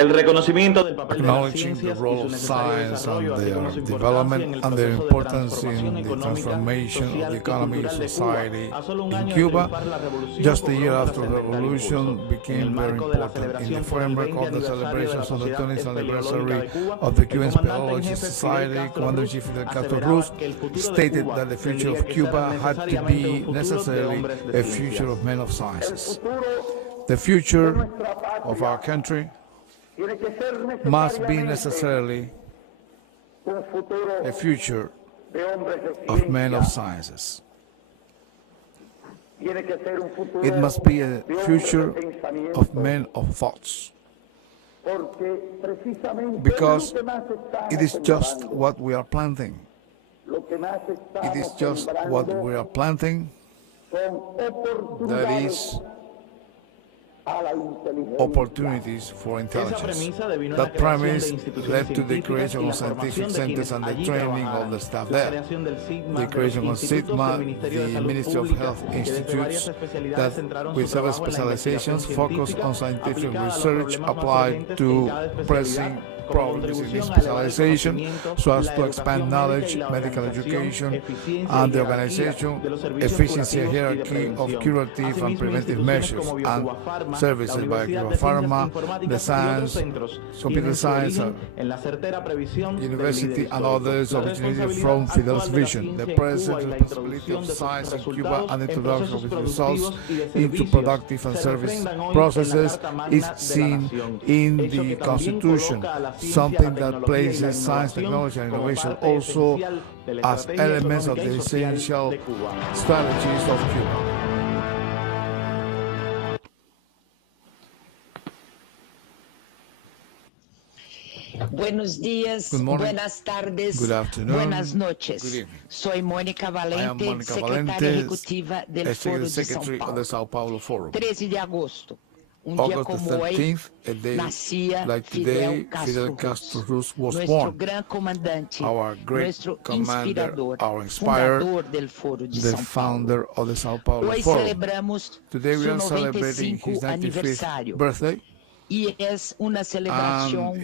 acknowledging the role of science and their development and their importance in the transformation of the economy and society in Cuba. Just a year after the revolution became very important. In the framework of the celebrations of the 20th anniversary of the Cuban Speleology Society, Commander-in-Chief Fidel Castro stated that the future of Cuba had to be necessarily a future of men of sciences. The future of our country must be necessarily a future of men of sciences. It must be a future of men of thoughts, because it is just what we are planting. It is just what we are planting that is opportunities for intelligence. That premise led to the creation of scientific centers and the training of the staff there. The creation of SIGMA, the Ministry of Health institutes that, with several specializations, focus on scientific research applied to pressing problems in this specialization, so as to expand knowledge, medical education, and the organization, efficiency, and hierarchy of curative and preventive measures and services by Cuba Pharma, the science, computer science, university, and others originated from Fidel's vision. The present responsibility of science in Cuba and the introduction of its results into productive and service processes is seen in the Constitution, something that places science, technology, and innovation also as elements of the essential strategies of Cuba. Buenos días, buenas tardes, buenas noches. Soy Mónica Valente, secretaria ejecutiva del Foro de São Paulo. 13 de agosto. August the 13th, a day like today, Fidel Castro was born. Our great commander, our inspirer, the founder of the São Paulo Forum. Today we are celebrating his 95th birthday. Y es una celebración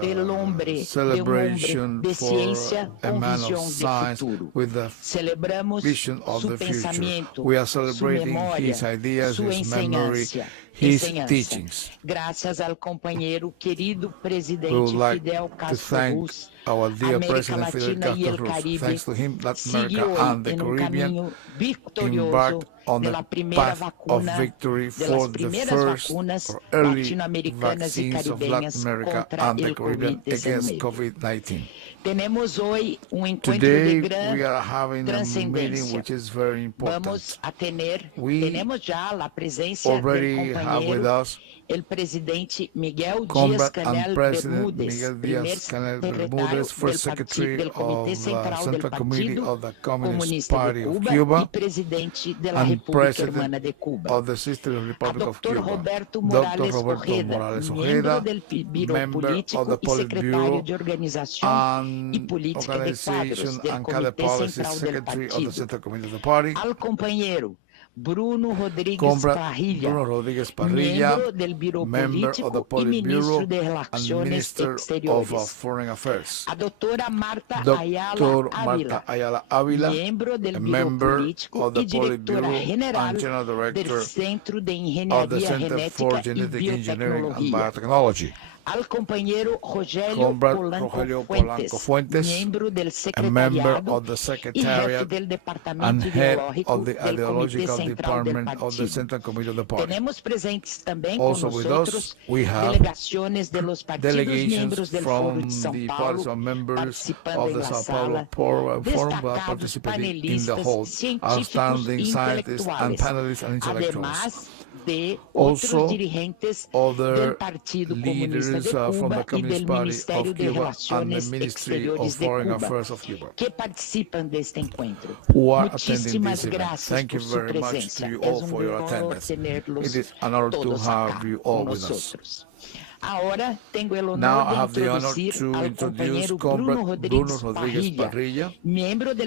del hombre, celebration de ciencia con visión de futuro. Celebramos vision of su pensamiento, we are celebrating his ideas, his memory, his teachings. Gracias al compañero querido presidente Fidel Castro, our dear President Fidel Castro, thanks to him, Latin America and the Caribbean embarked on the path of victory for the first or early vaccines of Latin America and the Caribbean against COVID-19. Today we are having a meeting which is very important. We already have with us Comrade and President Miguel Díaz-Canel Bermúdez, First Secretary of the Central Committee of the Communist Party of Cuba and President of the Sister Republic of Cuba, Dr. Roberto Morales Ojeda, member of the Politburo and Organization and Cadre Policy Secretary of the Central Committee of the Party, Bruno Rodríguez Parrilla, member of the Politburo and Minister of Foreign Affairs. Dr. Marta Ayala Ávila, a member of the Politburo and General Director of the Center for Genetic Engineering and Biotechnology. Al compañero Rogelio Polanco Fuentes, a member of the Secretariat and head of the Ideological Department of the Central Committee of the Party. Also with us, we have delegations from the parties of members of the Sao Paulo Forum participating in the whole, outstanding scientists and panelists and intellectuals. Also, other leaders from the Communist Party of Cuba and the Ministry of Foreign Affairs of Cuba who are attending this event. Thank you very much to you all for your attendance. It is an honor to have you all with us. Now I have the honor to introduce Comrade Bruno Rodriguez Parrilla, a member of the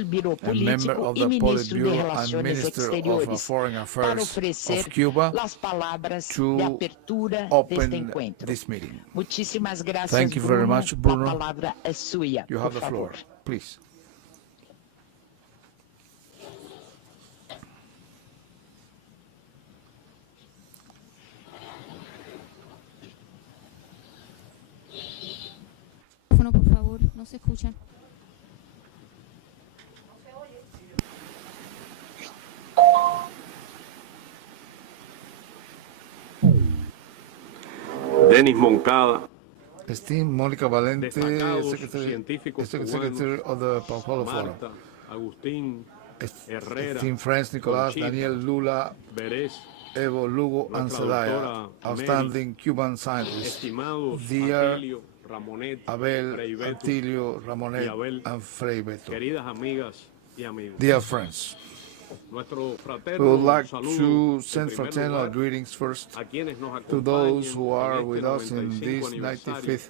Politburo and Minister of Foreign Affairs of Cuba, to open this meeting. Thank you very much, Bruno. You have the floor, please. Por favor, no se escucha. Denis Moncada, Esteemed Mónica Valente, científicos Secretary of the Paulo Forum. Marta, Agustín, Herrera, Esteemed friends Nicolás, Conchita, Daniel Lula, Beres, Evo Lugo, and nuestra Zelaya, doctora outstanding Cuban scientists, estimados dear Atilio, Ramonet, Abel, Frei Beto, Antilio, Ramonet, y Abel, and Frei Beto. queridas amigas y amigos. Dear friends, Nuestro we fraterno would like saludo, to en send primer fraternal lugar, greetings first a quienes nos to those who acompañan are en with este us in 95 this aniversario 95th del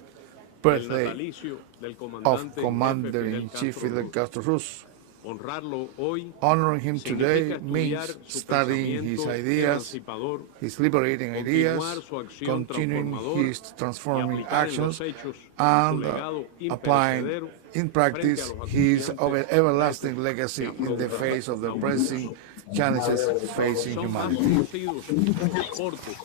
birthday natalicio del of comandante Commander-in-Chief Fidel Fidel Castro Ruz. Honrarlo hoy Honoring him today significa means estudiar su studying his pensamiento ideas, emancipador, his liberating ideas, continuar su acción continuing transformadora his y transforming aplicar en actions, los hechos su and legado applying imperecedero in frente practice a los his acuciantes everlasting retos legacy que in the afronta face of the la pressing humanidad. challenges facing Son más humanity. conocidos sus aportes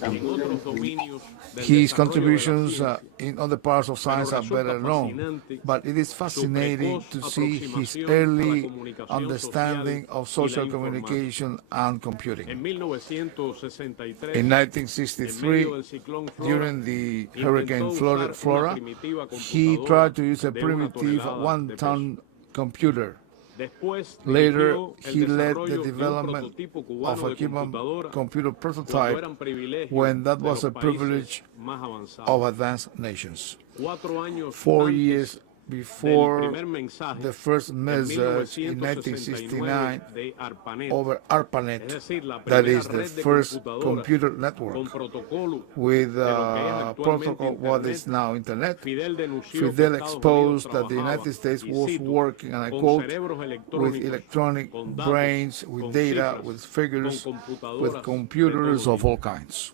en otros dominios del His desarrollo de la contributions ciencia, in other parts of science are better known, but it is fascinating to see his early understanding of social communication and computing. En 1963, In en 1963, medio del ciclón Flora, during the Hurricane intentó usar una Flora, primitiva he computadora tried to use a de una primitive tonelada de peso. one-ton computer. Después Later, dirigió el he led desarrollo the de un development prototipo of cubano a de Cuban computadora computer cuando prototype eran privilegios when that de was los a privilege países más avanzados. of advanced nations. 4 años 4 antes years del before primer mensaje, the first en message in 1969 1969 de ARPANET, over es ARPANET, decir, la that primera is the red de first computadoras computer con network protocolo with de lo que es actualmente protocol what Internet, is now Internet. Fidel denunció que Fidel Estados exposed Unidos that the trabajaba, United States y was cito, working, and I con quote, cerebros with electrónicos, electronic con datos, brains, with con data, cifras, with con figures, computadoras with de computers todo of tipo. all kinds.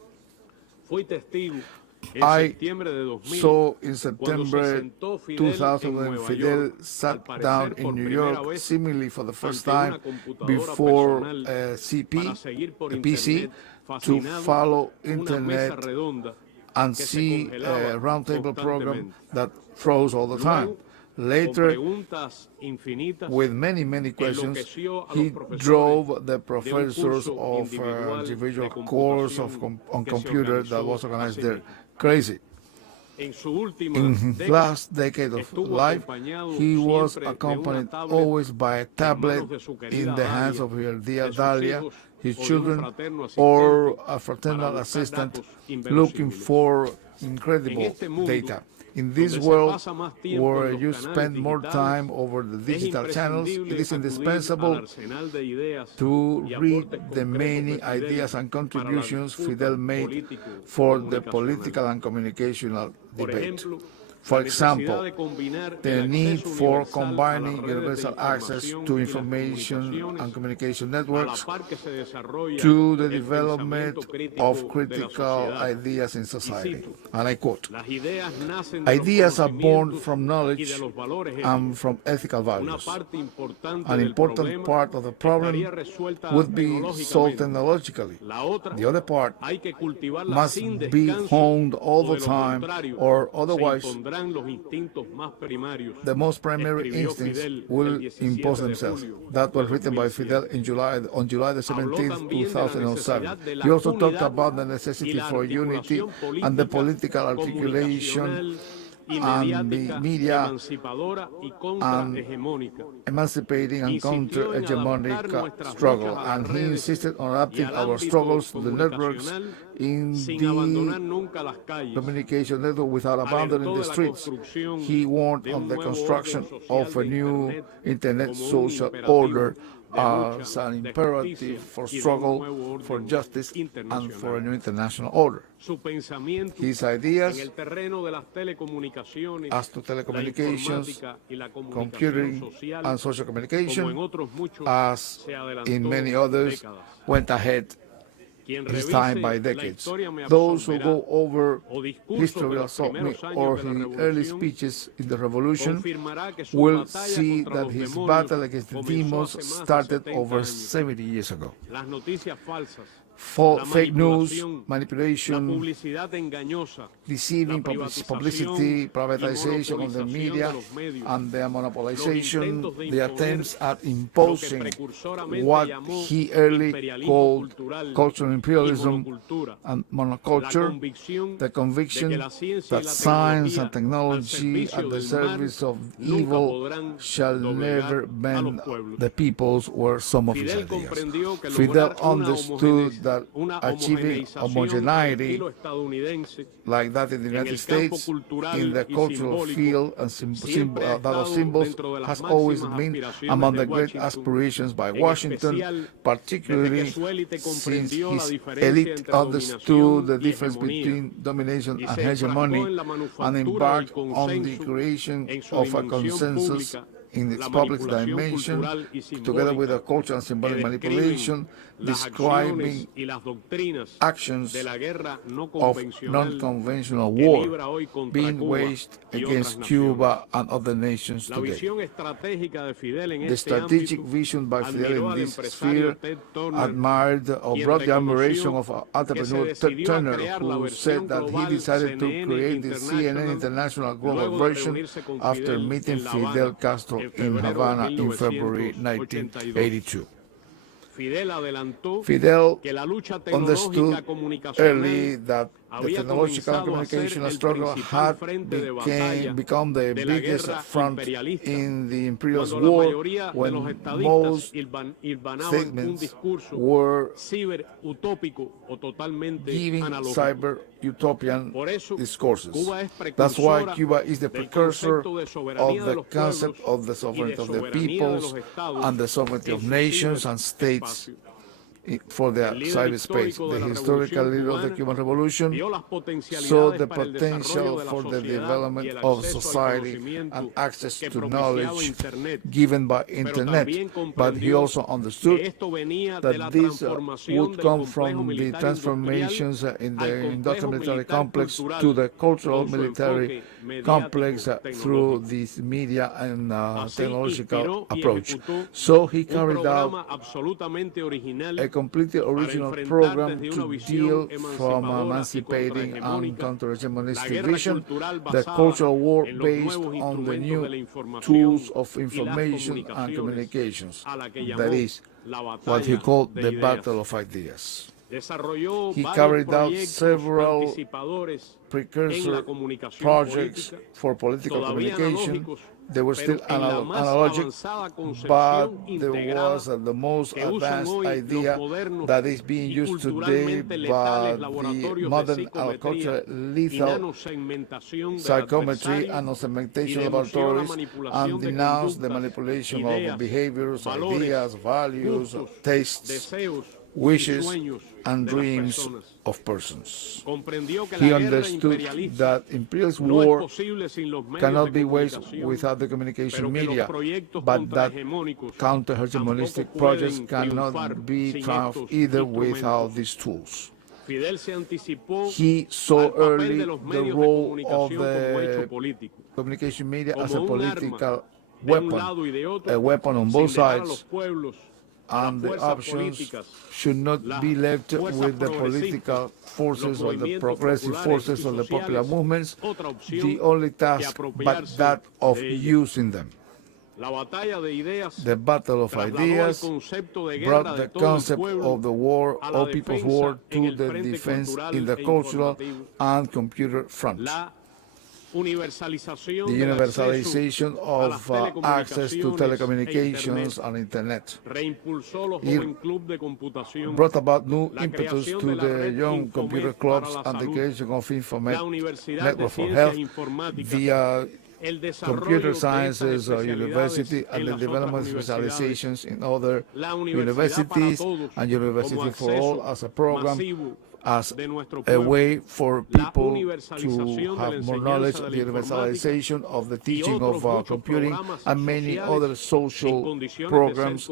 Fui testigo en I septiembre de 2000 saw in cuando se September sentó Fidel 2000 en when Nueva Fidel York, al sat parecer down por in New primera York, vez seemingly for the first ante time una computadora before personal CP, para seguir por a PC, internet, to fascinado, follow una mesa internet redonda and que se see congelaba a roundtable program constantemente. that froze all the time. Luego, con Later, preguntas infinitas, with many questions, enloqueció a los he profesores drove the de un professors curso of individual individual de course of computación on que se computer that organizó was organized there así mismo. crazy. En su última In his década, last decade of estuvo life, acompañado he was siempre de una accompanied tablet always by a tablet manos de su querida in the hands Dalia, of her dear de sus Dalia, hijos, his o de un children, fraterno or asistente a fraternal para buscar assistant datos looking inverosímiles. for En incredible este mundo, data. In this donde se world pasa más tiempo where en los you canales spend more digitales, time over the es digital channels, it imprescindible is acudir al indispensable arsenal de ideas to y read aportes the concretos many de Fidel ideas and para la contributions disputa Fidel made for the political político-comunicacional. and communicational Por debate. ejemplo, For la necesidad example, de combinar the el need acceso for universal a las combining redes de universal access información to y las information comunicaciones, and communication a la networks, par que se desarrolla to the el development pensamiento crítico of de la critical sociedad. ideas in Y society. cito, And I quote, las ideas nacen de los ideas are born conocimientos from y de knowledge los valores and éticos. from ethical Una values. parte importante An del important problema part of the problem estaría resuelta would be solved tecnológicamente. technologically. La otra, The other part hay que cultivarla must sin be descanso honed all o the de lo time, contrario or se otherwise impondrán los instintos más primarios. the most primary Escribió instincts Fidel el will 17 impose de themselves. julio That was de written by 2007. Fidel on July the Habló 17th, también de la 2007. necesidad de la He also talked unidad about the y necessity la for unity articulación and the política, political articulation comunicacional y and the mediática media emancipadora y and contrahegemónica. emancipating and Insistió en counter-hegemonic adaptar nuestras struggle, luchas a las and he redes insisted on y adapting al our ámbito struggles to the networks comunicacional in sin abandonar the nunca las calles. communication network without abandoning Alertó the de la streets. construcción He warned de of un the nuevo construction orden social of a de new Internet internet como un social imperativo order as an imperative for struggle for justice and for a new international order. His ideas as to telecommunications, computing, and social communication, as in many others, went ahead his time by decades. Those who go over history of me or his early speeches in the revolution will see that his battle against the demos started over 70 years ago. Fake news, manipulation, deceiving publicity, privatization of the media, and the monopolization, the attempts at imposing what he early called cultural imperialism and monoculture, the conviction that science and technology at the service of evil shall never bend the peoples were some of his ideas. Fidel understood that achieving homogeneity like that in the United States in the cultural field and that of symbols has always been among the great aspirations by Washington, particularly since his elite understood the difference between domination and hegemony and embarked on the creation of a consensus in its public dimension, together with a cultural and symbolic manipulation, describing actions of non-conventional war being waged against Cuba and other nations today. The strategic vision by Fidel in this sphere admired or brought the admiration of entrepreneur Ted Turner, who said that he decided to create the CNN International Global version after meeting Fidel Castro in Havana in February 1982. Fidel understood early that the technological communication struggle had become the biggest front in the imperialist war, when most statements were giving cyber-utopian discourses. That's why Cuba is the precursor of the concept of the sovereignty of the peoples and the sovereignty of nations and states for the cyberspace. The historical leader of the Cuban Revolution saw the potential for the development of society and access to knowledge given by Internet, but he also understood that this would come from the transformations in the industrial military complex to the cultural military complex through this media and technological approach. So he carried out a completely original program to deal from emancipating and counter-hegemonistic vision, the cultural war based on the new tools of information and communications. That is what he called the battle of ideas. He carried out several precursor projects for political communication. They were still analogic, but there was the most advanced idea that is being used today by the modern cultural lethal psychometry and segmentation laboratories, and denounce the manipulation of behaviors, ideas, values, tastes, wishes, and dreams of persons. He understood that imperialist war cannot be waged without the communication media, but that counter-hegemonistic projects cannot be triumphed either without these tools. He saw early the role of the communication media as a political weapon, a weapon on both sides, and the options should not be left with the political forces or the progressive forces or the popular movements, the only task but that of using them. The battle of ideas brought the concept of the war, all people's war, to the defense in the cultural and computer front. The universalization of access to telecommunications and Internet. It brought about new impetus to the young computer clubs and the creation of Infomet Network for Health, the computer sciences or university, and the development of specializations in other universities, and University for All as a program, as a way for people to have more knowledge, the universalization of the teaching of computing, and many other social programs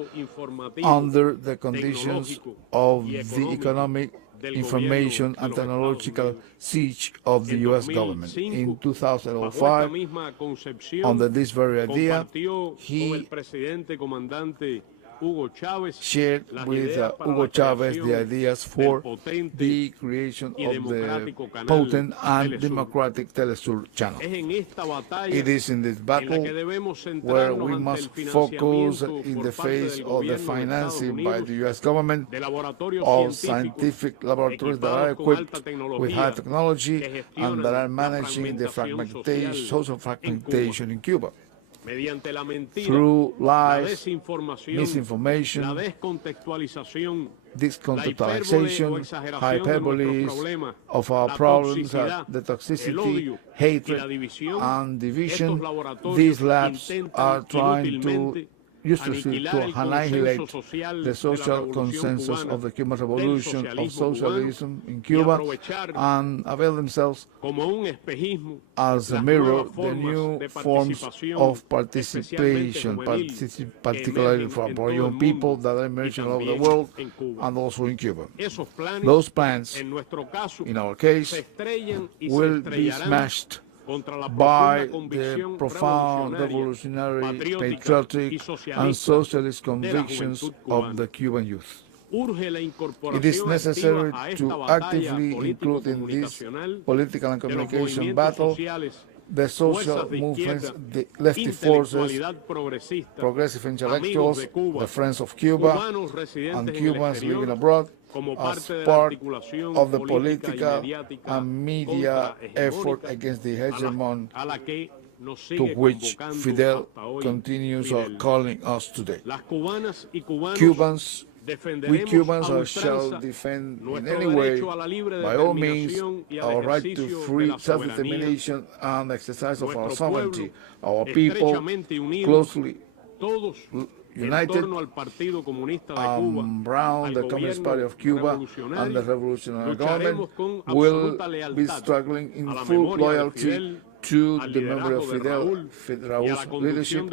under the conditions of the economic, information, and technological siege of the U.S. government. In 2005, under this very idea, he shared with Hugo Chavez the ideas for the creation of the potent and democratic Telesur channel. It is in this battle where we must focus in the face of the financing by the U.S. government of scientific laboratories that are equipped with high technology and that are managing the fragmentation, social fragmentation in Cuba. Through lies, misinformation, discontextualization, hyperboles of our problems, the toxicity, hatred, and division, these labs are trying to annihilate the social consensus of the Cuban Revolution, of socialism in Cuba, and avail themselves as a mirror the new forms of participation, particularly for young people that are emerging all over the world and also in Cuba. Those plans, in our case, will be smashed by the profound revolutionary, patriotic, and socialist convictions of the Cuban youth. It is necessary to actively include in this political and communication battle the social movements, the lefty forces, progressive intellectuals, the Friends of Cuba, and Cubans living abroad, as part of the political and media effort against the hegemon to which Fidel continues calling us today. We Cubans shall defend in any way, by all means, our right to free self-determination and exercise of our sovereignty. Our people, closely united around the Communist Party of Cuba and the revolutionary government, will be struggling in full loyalty to the memory of Fidel's leadership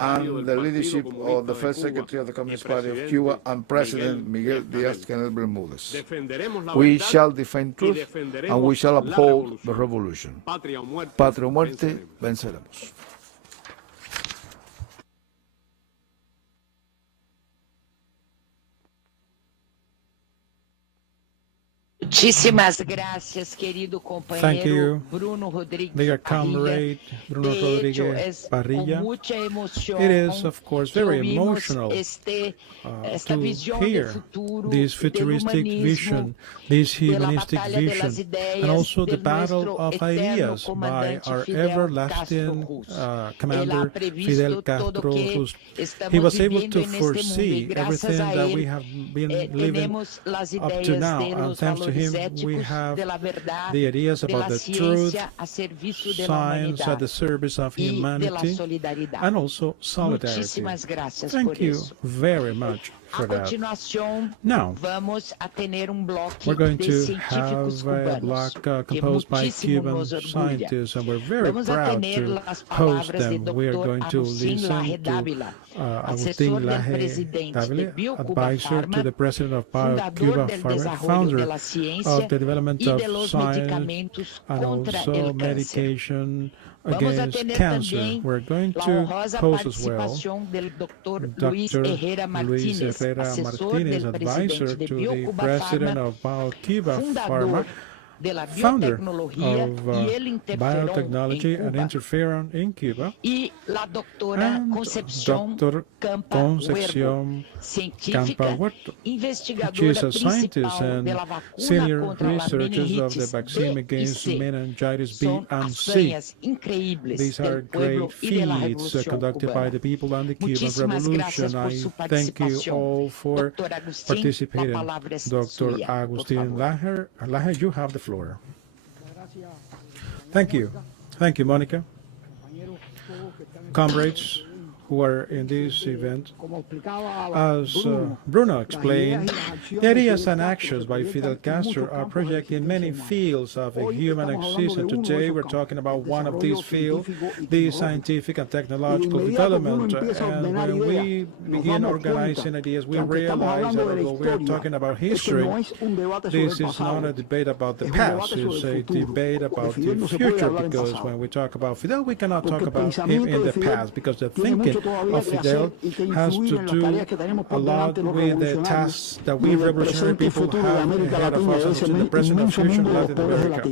and the leadership of the first Secretary of the Communist Party of Cuba and President Miguel Díaz-Canel Bermúdez. We shall defend truth and we shall uphold the revolution. Patria o muerte, venceremos. Muchísimas gracias, querido compañero Bruno Rodríguez Parrilla. It is, of course, very emotional to hear this futuristic vision, this humanistic vision, and also the battle of ideas by our everlasting commander Fidel Castro. He was able to foresee everything that we have been living up to now, and thanks to him, we have the ideas about the truth, science at the service of humanity, and also solidarity. Thank you very much for that. Now, we're going to have a block composed by Cuban scientists, and we're very proud to host them. We are going to listen to Agustín Laje Dávila, advisor to the president of Cuba, founder of the development of science and also medication against cancer. We're going to host as well Dr. Luis Herrera Martinez, advisor to the president of Cuba Pharma, founder of biotechnology and interferon in Cuba, and Dr. Concepción Campa Huerto. She is a scientist and senior researcher of the vaccine against meningitis B and C. These are great feats conducted by the people and the Cuban Revolution. I thank you all for participating. Dr. Agustín Laje, you have the floor. Thank you. Thank you, Monica. comrades who are in this event. As Bruno explained, the ideas and actions by Fidel Castro are projected in many fields of a human existence. Today we're talking about one of these fields, the scientific and technological development. And when we begin organizing ideas, we realize that although we are talking about history, this is not a debate about the past, it's a debate about the future, because when we talk about Fidel, we cannot talk about him in the past, because the thinking of Fidel has to do a lot with the tasks that we revolutionary people have ahead of us in the present and future in Latin America.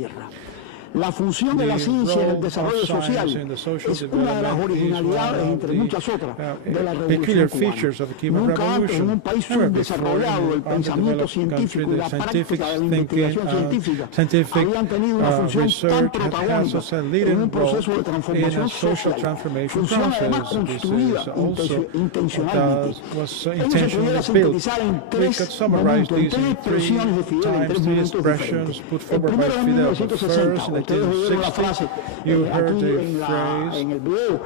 La función de la ciencia en el desarrollo social es una de las originalidades, entre muchas otras, de la Revolución Cubana. Nunca antes en un país subdesarrollado el pensamiento científico y la práctica de la investigación científica habían tenido una función tan protagónica en un proceso de transformación social, función además construida intencionalmente. Ello se pudiera sintetizar en tres momentos, en tres expresiones de Fidel, en tres momentos diferentes. El primero en 1960, you heard the phrase in the video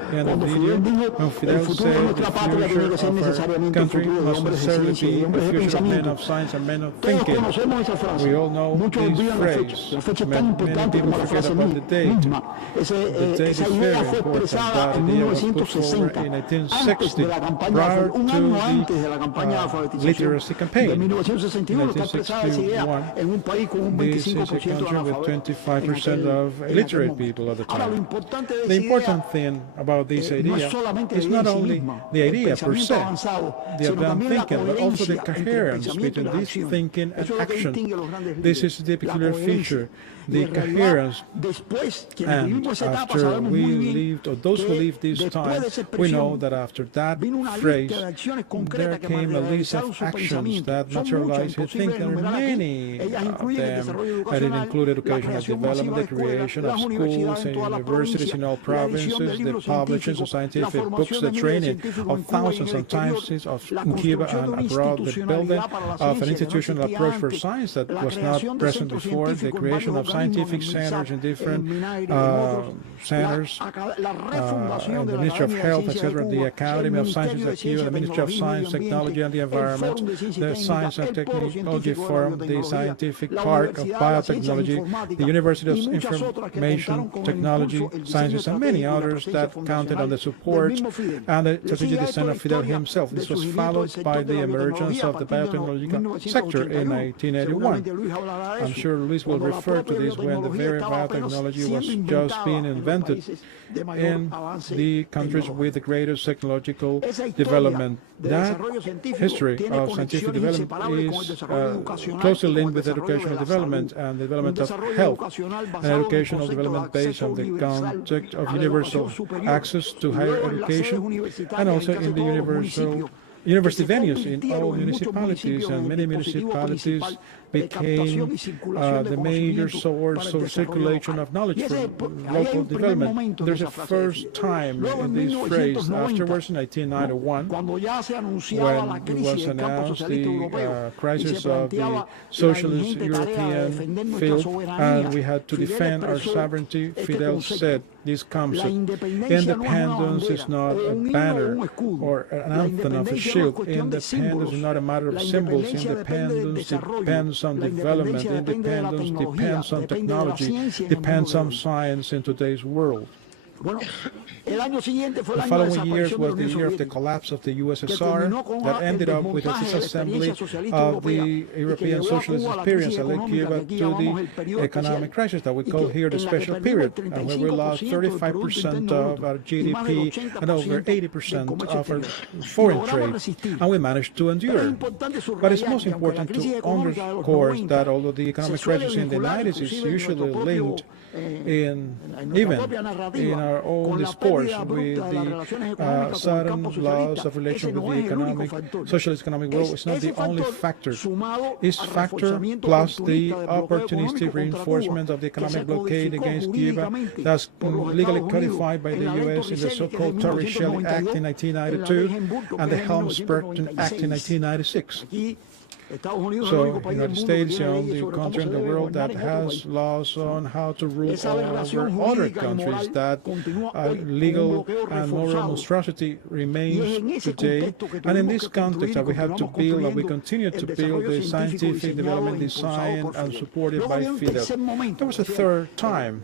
when Fidel said the future of our country must necessarily be a future of men of science and men of thinking. We all know this phrase. Many people forget about the date. The date is very important. That idea was put forward in 1860, prior to the literacy campaign. In 1961, this is a country with 25% of illiterate people at the time. The important thing about this idea is not only the idea per se, the advanced thinking, but also the coherence between this thinking and action. This is the peculiar feature, the coherence. And after we lived, or those who lived this time, we know that after that phrase, there came a list of actions that materialized his thinking. There are many of them, and it included educational development, the creation of schools and universities in all provinces, the publishing of scientific books, the training of thousands of scientists in Cuba and abroad, the building of an institutional approach for science that was not present before, the creation of scientific centers in different centers, the Ministry of Health, etc., the Academy of Sciences at Cuba, the Ministry of Science, Technology and the Environment, the Science and Technology Forum, the Scientific Park of Biotechnology, the University of Information Technology, Sciences, and many others that counted on the support and the strategic design of Fidel himself. This was followed by the emergence of the biotechnological sector in 1981. I'm sure Luis will refer to this when the very biotechnology was just being invented in the countries with the greatest technological development. That history of scientific development is closely linked with educational development and the development of health, and educational development based on the concept of universal access to higher education, and also in the university venues in all municipalities, and many municipalities became the major source of circulation of knowledge for local development. There's a first time in this phrase afterwards, in 1991, when it was announced the crisis of the socialist European field, and we had to defend our sovereignty. Fidel said this concept: independence is not a banner or an anthem of a shield. Independence is not a matter of symbols. Independence depends on development. Independence depends on technology, depends on science in today's world. The following years was the year of the collapse of the USSR that ended up with the disassembly of the European socialist experience that led Cuba to the economic crisis that we call here the special period, and where we lost 35% of our GDP and over 80% of our foreign trade, and we managed to endure. But it's most important to underscore that although the economic crisis in the 90s is usually linked in our own discourse with the sudden loss of relation with the socialist economic world, it's not the only factor. It's factor plus the opportunistic reinforcement of the economic blockade against Cuba that's legally codified by the U.S. in the so-called Torricelli Act in 1992 and the Helms-Burton Act in 1996. So the United States is the only country in the world that has laws on how to rule over other countries. That legal and moral monstrosity remains today. And in this context that we have to build and we continue to build the scientific development designed and supported by Fidel. There was a third time.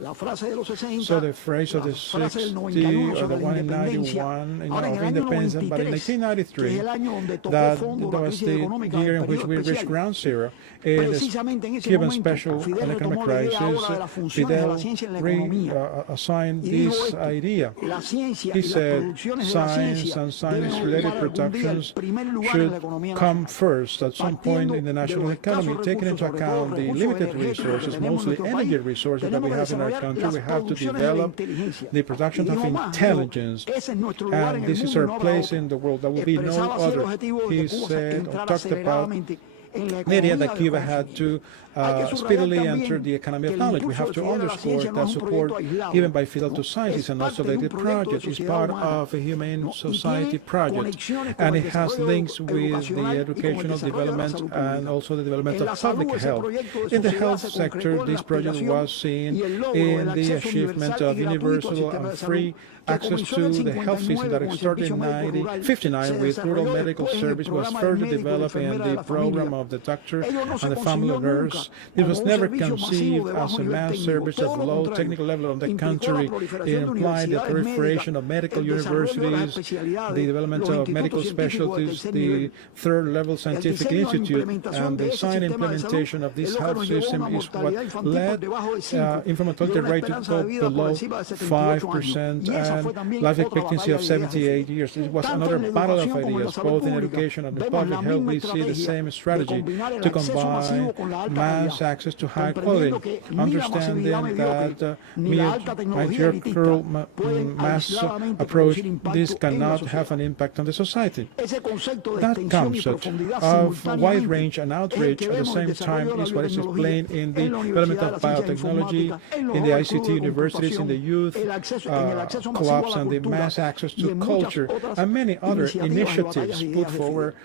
So the phrase of the 60 or the one in 91 of independence, but in 1993, that was the year in which we reached ground zero in the Cuban special economic crisis. Fidel reassigned this idea. He said science and science-related productions should come first at some point in the national economy, taking into account the limited resources, mostly energy resources that we have in our country. We have to develop the production of intelligence, and this is our place in the world. There will be no other. He said, or talked about the idea that Cuba had to speedily enter the economy of knowledge. We have to underscore that support given by Fidel to science is an isolated project. It's part of a humane society project, and it has links with the educational development and also the development of public health. In the health sector, this project was seen in the achievement of universal and free access to the health system that started in 1959 with rural medical service, was further developed in the program of the doctor and the family nurse. It was never conceived as a mass service at the low technical level of the country. It implied the proliferation of medical universities, the development of medical specialties, the third-level scientific institute, and the design and implementation of this health system is what led infant mortality rate to go below 5% and life expectancy of 78 years. It was another battle of ideas, both in education and in public health. We see the same strategy to combine mass access to high quality, understanding that matriarchal mass approach, this cannot have an impact on the society. That concept of wide range and outreach at the same time is what is explained in the development of biotechnology, in the ICT universities, in the youth clubs, and the mass access to culture, and many other initiatives put forward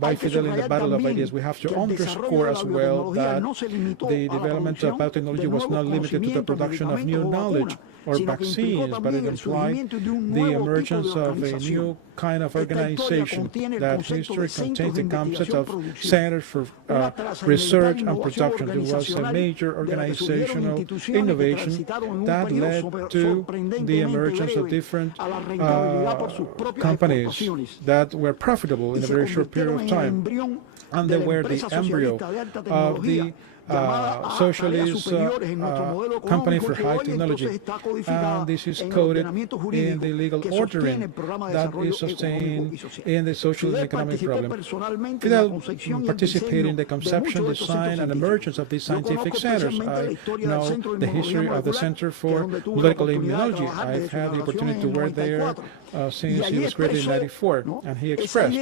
by Fidel in the battle of ideas. We have to underscore as well that the development of biotechnology was not limited to the production of new knowledge or vaccines, but it implied the emergence of a new kind of organization. That history contains the concept of centers for research and production. There was a major organizational innovation that led to the emergence of different companies that were profitable in a very short period of time, and they were the embryo of the socialist company for high technology, and this is coded in the legal ordering that is sustained in the social and economic problem. Fidel participated in the conception, design, and emergence of these scientific centers. I know the history of the Center for Molecular Immunology. I've had the opportunity to work there since he was created in '94, and he expressed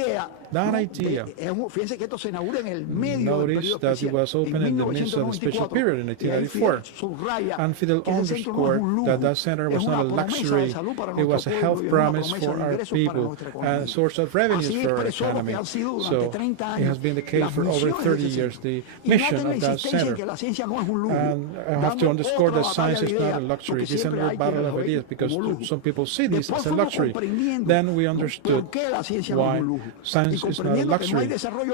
that idea. Notice that it was opened in the midst of a special period in 1994, and Fidel underscored that that center was not a luxury, it was a health promise for our people and a source of revenues for our economy. So it has been the case for over 30 years, the mission of that center. And I have to underscore that science is not a luxury. It is another battle of ideas, because some people see this as a luxury. Then we understood why science is not a luxury,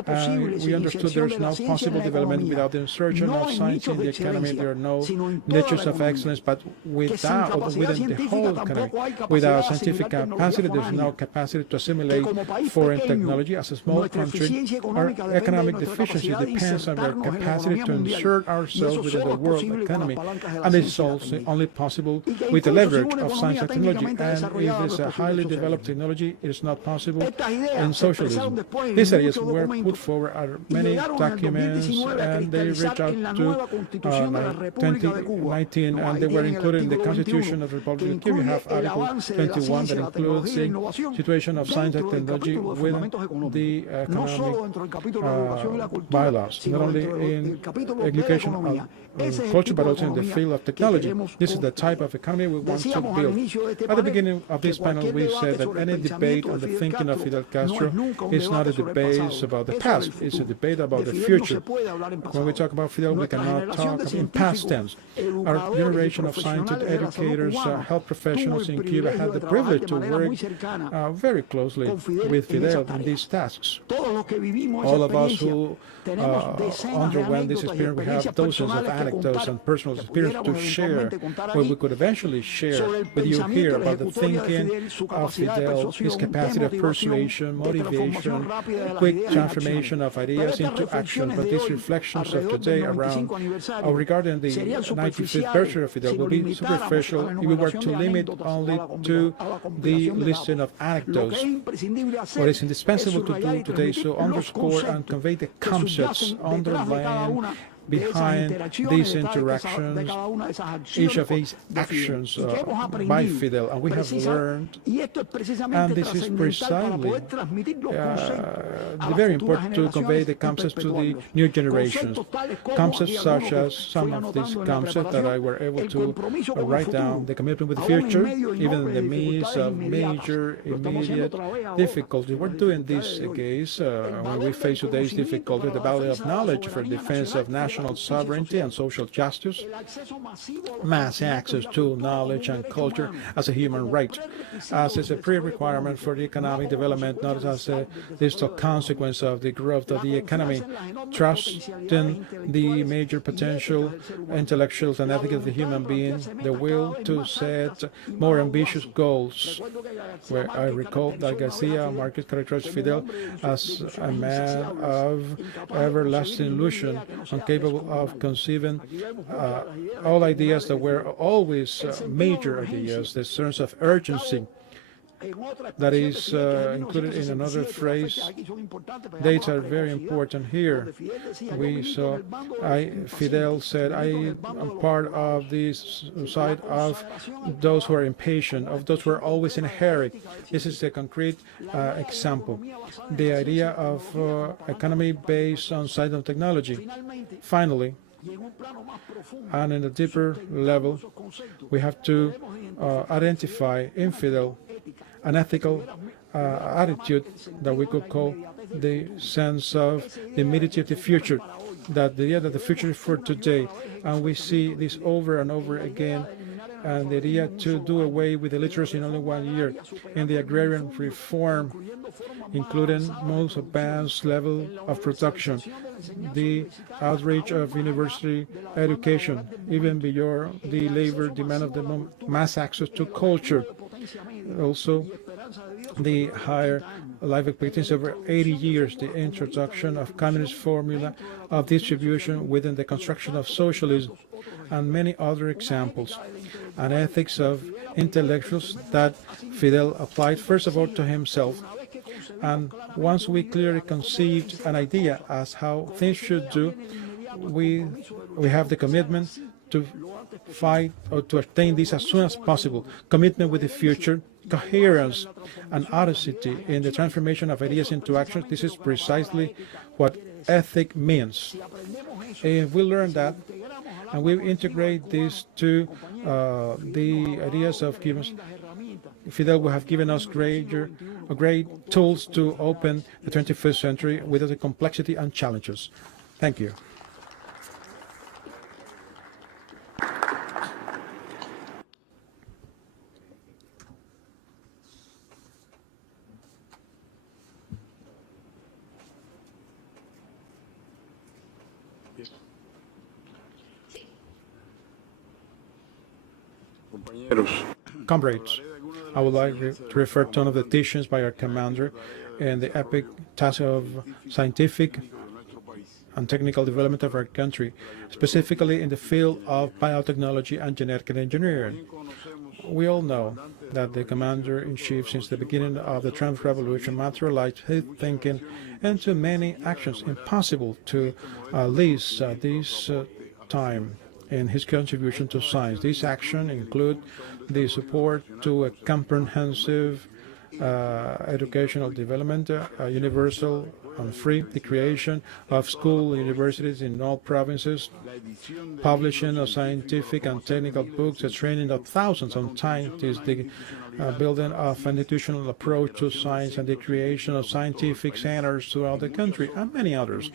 and we understood there is no possible development without the insertion of science in the economy. There are no niches of excellence, but within the whole economy, without scientific capacity, there's no capacity to assimilate foreign technology. As a small country, our economic deficiency depends on our capacity to insert ourselves within the world economy, and this is also only possible with the leverage of science and technology. And if it's a highly developed technology, it is not possible in socialism. These ideas were put forward at many documents, and they reach up to 2019, and they were included in the Constitution of the Republic of Cuba. You have Article 21 that includes the situation of science and technology with the economic bylaws, not only in education and culture, but also in the field of technology. This is the type of economy we want to build. At the beginning of this panel, we said that any debate on the thinking of Fidel Castro is not a debate about the past, it's a debate about the future. When we talk about Fidel, we cannot talk in past tense. Our generation of scientists, educators, health professionals in Cuba had the privilege to work very closely with Fidel in these tasks. All of us who underwent this experience, we have dozens of anecdotes and personal experience to share, where we could eventually share with you here about the thinking of Fidel, his capacity of persuasion, motivation, quick transformation of ideas into action. But these reflections of today regarding the 95th birthday of Fidel will be superficial if we were to limit only to the listing of anecdotes. What is indispensable to do today is to underscore and convey the concepts underlying behind these interactions, each of these actions by Fidel, and we have learned, and this is precisely very important to convey the concepts to the new generations. Concepts such as some of these concepts that I were able to write down, the commitment with the future, even in the midst of major immediate difficulties. We're doing this case when we face today's difficulty, the value of knowledge for defense of national sovereignty and social justice, mass access to knowledge and culture as a human right, as a pre-requirement for the economic development, not as a distal consequence of the growth of the economy, trusting the major potential intellectuals and ethics of the human being, the will to set more ambitious goals, where I recall that Garcia Marquez characterized Fidel as a man of everlasting illusion, incapable of conceiving all ideas that were always major ideas, the sense of urgency that is included in another phrase. Dates are very important here. Fidel said, I am part of this side of those who are impatient, of those who are always in a hurry. This is a concrete example. The idea of economy based on science and technology. Finally, and in a deeper level, we have to identify in Fidel an ethical attitude that we could call the sense of the immediacy of the future, that the idea that the future is for today, and we see this over and over again, and the idea to do away with illiteracy in only 1 year, in the agrarian reform, including most advanced level of production, the outreach of university education, even beyond the labor demand of the mass access to culture, also the higher life expectancy over 80 years, the introduction of communist formula of distribution within the construction of socialism, and many other examples, and ethics of intellectuals that Fidel applied first of all to himself. And once we clearly conceived an idea as how things should do, we have the commitment to fight or to attain this as soon as possible. Commitment with the future, coherence and audacity in the transformation of ideas into action. This is precisely what ethic means. If we learn that and we integrate this to the ideas of Cubans, Fidel will have given us great tools to open the 21st century with the complexity and challenges. Thank you. Comrades, I would like to refer to one of the teachings by our commander in the epic task of scientific and technical development of our country, specifically in the field of biotechnology and genetic engineering. We all know that the commander-in-chief, since the beginning of the Trump revolution, materialized his thinking into many actions impossible to list this time in his contribution to science. These actions include the support to a comprehensive educational development, universal and free, the creation of school universities in all provinces, publishing of scientific and technical books, the training of thousands of scientists, the building of an institutional approach to science, and the creation of scientific centers throughout the country, and many others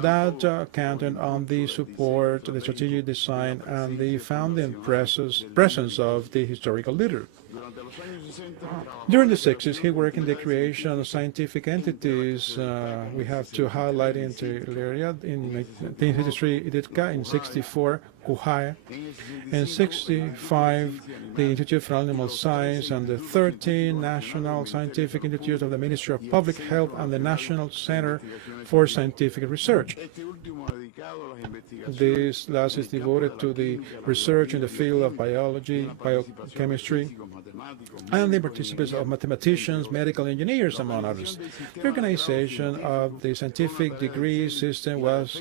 that counted on the support, the strategic design, and the founding presence of the historical leader. During the 60s, he worked in the creation of scientific entities. We have to highlight into area in 1953, IDITCA, in 64, CUJAE, in 65, the Institute for Animal Science, and the 13 National Scientific Institutes of the Ministry of Public Health and the National Center for Scientific Research. This last is devoted to the research in the field of biology, biochemistry, and the participants of mathematicians, medical engineers, among others. The organization of the scientific degree system was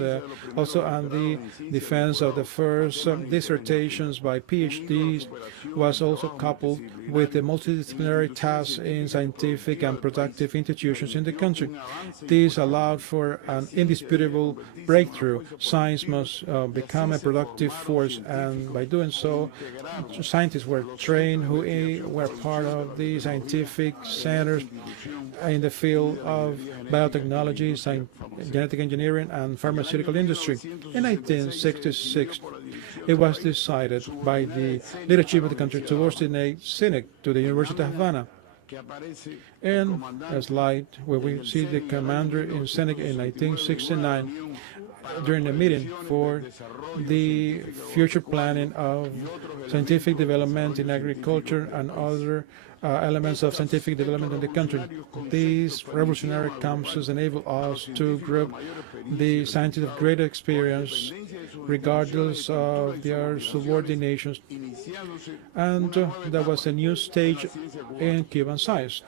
also on the defense of the first dissertations by PhDs, was also coupled with the multidisciplinary tasks in scientific and productive institutions in the country. This allowed for an indisputable breakthrough. Science must become a productive force, and by doing so, scientists were trained who were part of the scientific centers in the field of biotechnology, genetic engineering, and pharmaceutical industry. In 1966, it was decided by the leadership of the country to ordinate Cynic to the University of Havana. In a slide where we see the commander in Cynic in 1969, during a meeting for the future planning of scientific development in agriculture and other elements of scientific development in the country. These revolutionary campuses enable us to group the scientists of greater experience regardless of their subordinations. And there was a new stage in Cuban science.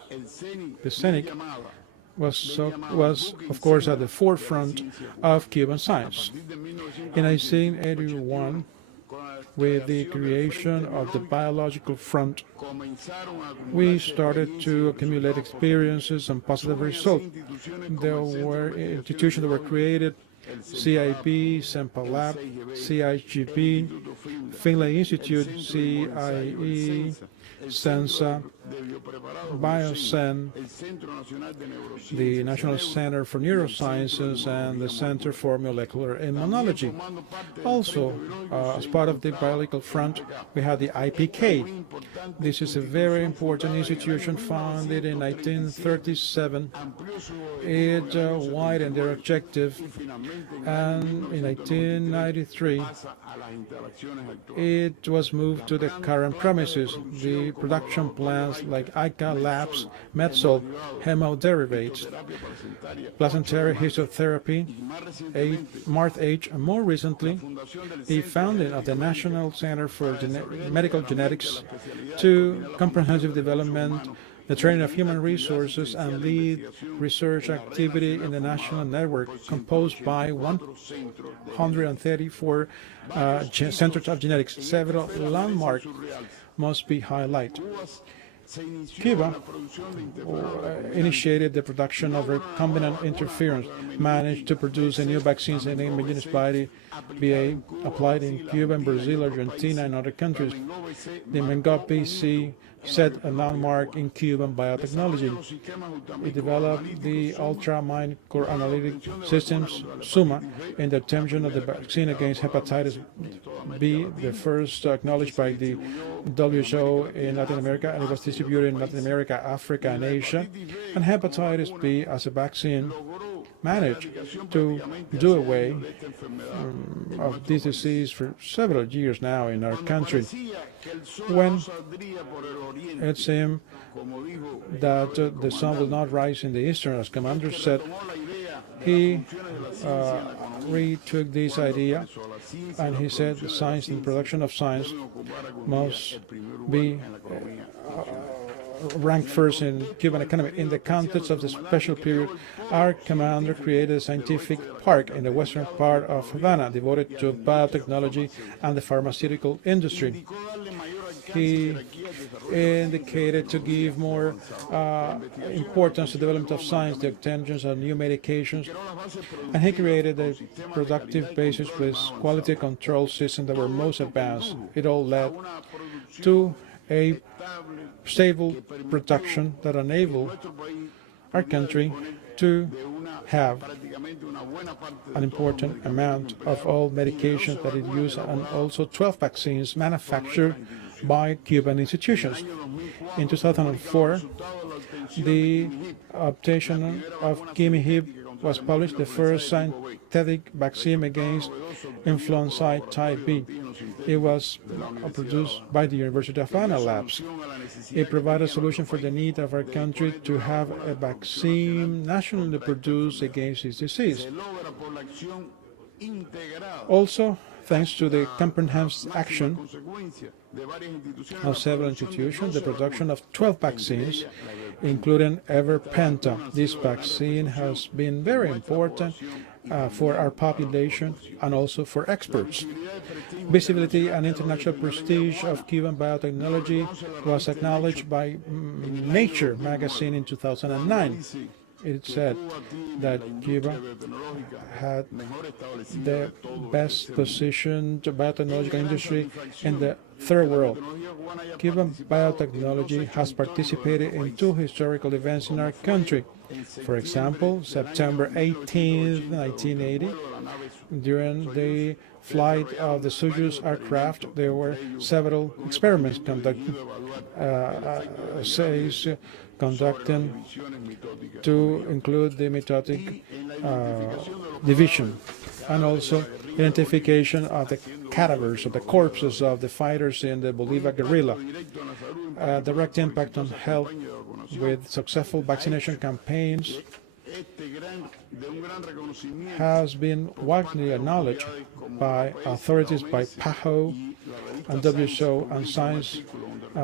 The Cynic was of course at the forefront of Cuban science. In 1981, with the creation of the biological front, we started to accumulate experiences and positive results. There were institutions that were created: CIP, Sempalab, CIGP, Finlay Institute, CIE, SENSA, BioCen, the National Center for Neurosciences, and the Center for Molecular Immunology. Also, as part of the biological front, we have the IPK. This is a very important institution founded in 1937. It widened their objective, and in 1993, it was moved to the current premises. The production plants like ICA Labs, Medsol, hemoderivates, placentary histotherapy, MARTH-H, and more recently, the founding of the National Center for Medical Genetics to comprehensive development, the training of human resources, and lead research activity in the national network composed by 134 centers of genetics. Several landmarks must be highlighted. Cuba initiated the production of recombinant interference, managed to produce a new vaccine named Spidey BA, applied in Cuba, Brazil, Argentina, and other countries. The Mengop BC set a landmark in Cuban biotechnology. It developed the ultra-micro analytic systems, SUMA, in the obtention of the vaccine against hepatitis B, the first acknowledged by the WHO in Latin America, and it was distributed in Latin America, Africa, and Asia. And hepatitis B as a vaccine managed to do away of this disease for several years now in our country. When it seemed that the sun will not rise in the eastern, as Commander said, he retook this idea, and he said the science and production of science must be ranked first in Cuban economy. In the context of the special period, our commander created a scientific park in the western part of Havana devoted to biotechnology and the pharmaceutical industry. He indicated to give more importance to the development of science, the obtention of new medications, and he created a productive basis with quality control systems that were most advanced. It all led to a stable production that enabled our country to have an important amount of all medications that it used, and also 12 vaccines manufactured by Cuban institutions. In 2004, the obtainment of Gimihib was published, the first synthetic vaccine against influenza type B. It was produced by the University of Havana labs. It provided a solution for the need of our country to have a vaccine nationally produced against this disease. Also, thanks to the comprehensive action of several institutions, the production of 12 vaccines, including Everpenta. This vaccine has been very important for our population and also for experts. Visibility and international prestige of Cuban biotechnology was acknowledged by Nature magazine in 2009. It said that Cuba had the best positioned biotechnological industry in the third world. Cuban biotechnology has participated in two historical events in our country. For example, September 18, 1980, during the flight of the Soyuz aircraft, there were several experiments conducted, to include the mitotic division and also identification of the cadavers, of the corpses of the fighters in the Bolivar guerrilla. Direct impact on health with successful vaccination campaigns has been widely acknowledged by authorities, by PAHO and WHO, and Science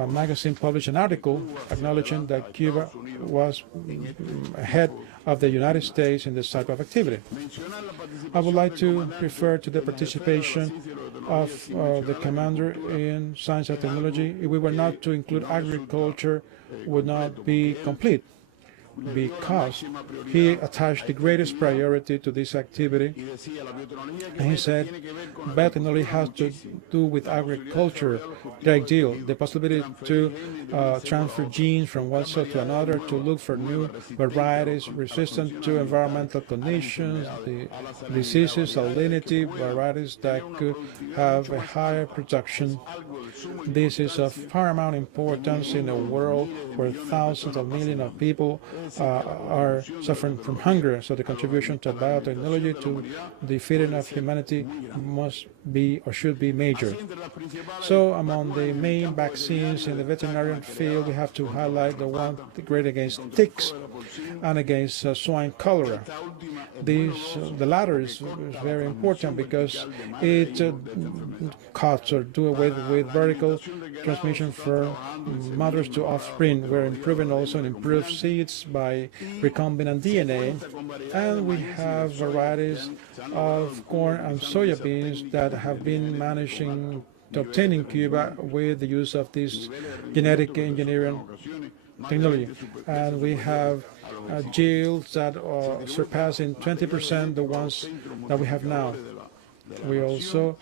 magazine published an article acknowledging that Cuba was ahead of the United States in this type of activity. I would like to refer to the participation of the commander in science and technology. If we were not to include agriculture, would not be complete, because he attached the greatest priority to this activity. And he said, biotechnology has to do with agriculture, the ideal, the possibility to transfer genes from one cell to another, to look for new varieties resistant to environmental conditions, the diseases, salinity, varieties that could have a higher production. This is of paramount importance in a world where thousands of millions of people are suffering from hunger, so the contribution to biotechnology to the feeding of humanity must be or should be major. So among the main vaccines in the veterinary field, we have to highlight the one great against ticks and against swine cholera. The latter is very important because it cuts or do away with vertical transmission from mothers to offspring. We're improving also and improved seeds by recombinant DNA, and we have varieties of corn and soya beans that have been managing to obtain in Cuba with the use of this genetic engineering technology. And we have yields that are surpassing 20% the ones that we have now. We also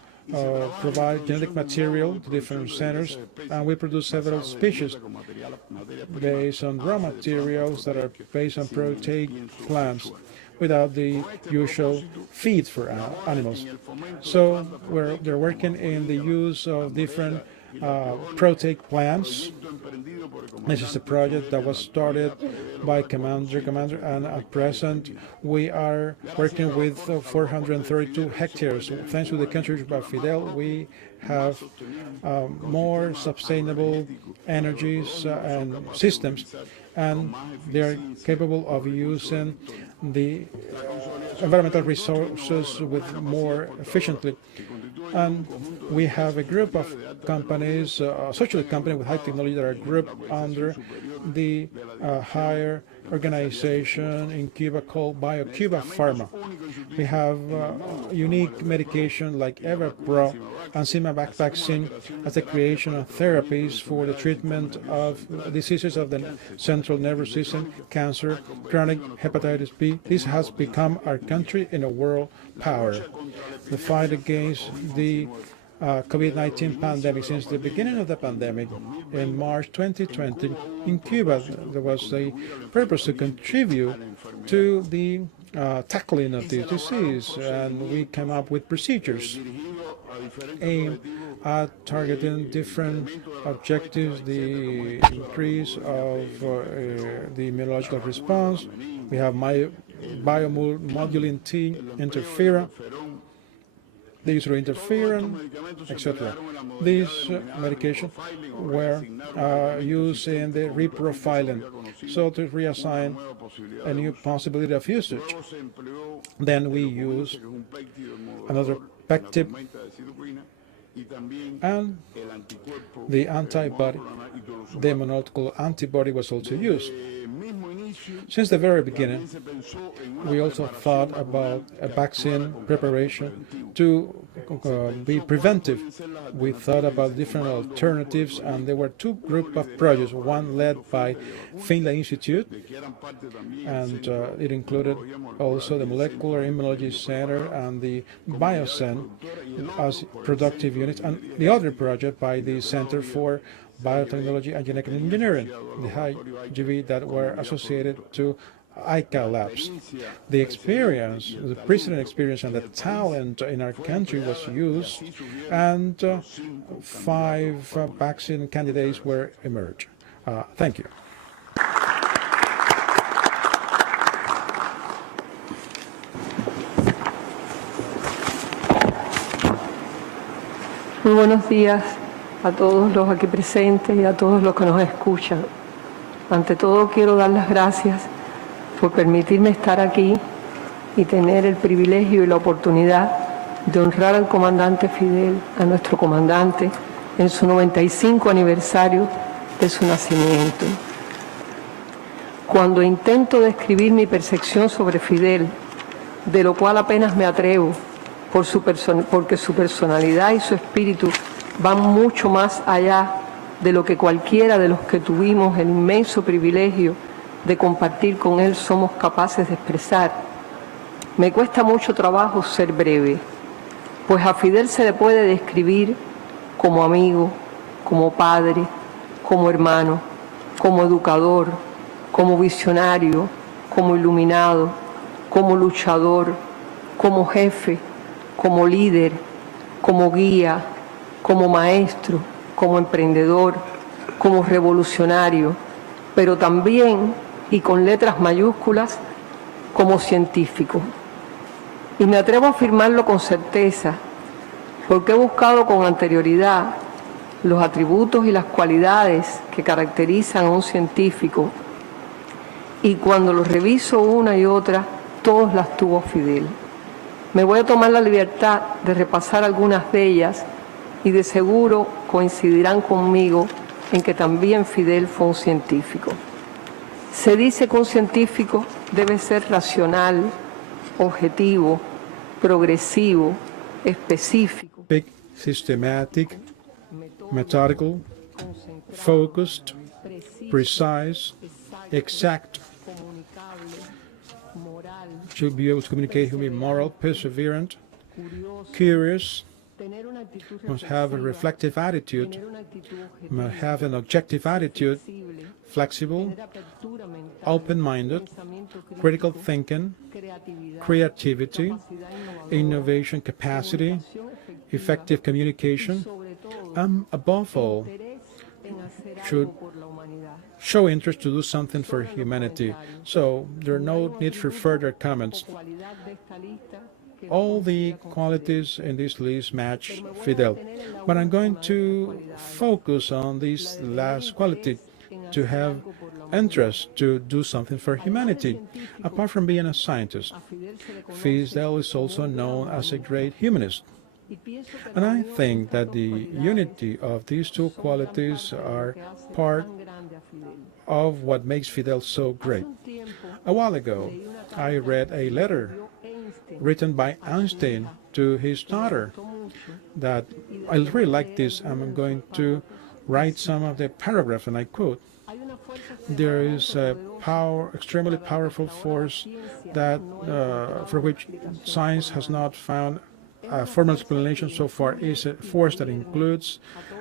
provide genetic material to different centers, and we produce several species based on raw materials that are based on protein plants without the usual feed for animals. So they're working in the use of different protein plants. This is a project that was started by Commander, and at present we are working with 432 hectares. Thanks to the country by Fidel, we have more sustainable energies and systems, and they are capable of using the environmental resources with more efficiently. And we have a group of companies, a social company with high technology that are grouped under the higher organization in Cuba called BioCuba Pharma. We have unique medication like EverPro and Sinovac vaccine as the creation of therapies for the treatment of diseases of the central nervous system, cancer, chronic hepatitis B. This has become our country in a world power. The fight against the COVID-19 pandemic. Since the beginning of the pandemic in March 2020 in Cuba, there was a purpose to contribute to the tackling of this disease, and we came up with procedures aimed at targeting different objectives, the increase of the immunological response. We have biomodulin T interferon, the use of interferon, etc. These medications were used in the reprofiling, so to reassign a new possibility of usage. Then we use another peptide, and the antibody, the monoclonal antibody, was also used. Since the very beginning, we also thought about a vaccine preparation to be preventive. We thought about different alternatives, and there were two groups of projects, one led by Finlay Institute, and it included also the Molecular Immunology Center and the BioCen as productive units, and the other project by the Center for Biotechnology and Genetic Engineering, the HIGV, that were associated to ICA labs. The experience, the precedent experience and the talent in our country was used, and 5 vaccine candidates were emerged. Thank you. Muy buenos días a todos los aquí presentes y a todos los que nos escuchan. Ante todo, quiero dar las gracias por permitirme estar aquí y tener el privilegio y la oportunidad de honrar al comandante Fidel, a nuestro comandante, en su 95 aniversario de su nacimiento. Cuando intento describir mi percepción sobre Fidel, de lo cual apenas me atrevo, porque su personalidad y su espíritu van mucho más allá de lo que cualquiera de los que tuvimos el inmenso privilegio de compartir con él somos capaces de expresar. Me cuesta mucho trabajo ser breve, pues a Fidel se le puede describir como amigo, como padre, como hermano, como educador, como visionario, como iluminado, como luchador, como jefe, como líder, como guía, como maestro, como emprendedor, como revolucionario, pero también, y con letras mayúsculas, como científico. Y me atrevo a afirmarlo con certeza, porque he buscado con anterioridad los atributos y las cualidades que caracterizan a un científico, y cuando los reviso una y otra, todas las tuvo Fidel. Me voy a tomar la libertad de repasar algunas de ellas, y de seguro coincidirán conmigo en que también Fidel fue un científico. Se dice que un científico debe ser racional, objetivo, progresivo, específico, systematic, methodical, focused, precise, exact. Should be able to communicate, be moral, perseverant, curious, must have a reflective attitude, must have an objective attitude, flexible, open-minded, critical thinking, creativity, innovation capacity, effective communication, above all, should show interest to do something for humanity. So there's no need for further comments. All the qualities in this list match Fidel, but I'm going to focus on this last quality, to have interest to do something for humanity. Apart from being a scientist, Fidel is also known as a great humanist. And I think that the unity of these two qualities are part of what makes Fidel so great. A while ago, I read a letter written by Einstein to his daughter that I really like this. I'm going to write some of the paragraph, and I quote, "There is a extremely powerful force that for which science has not found a formal explanation so far. Is a force that includes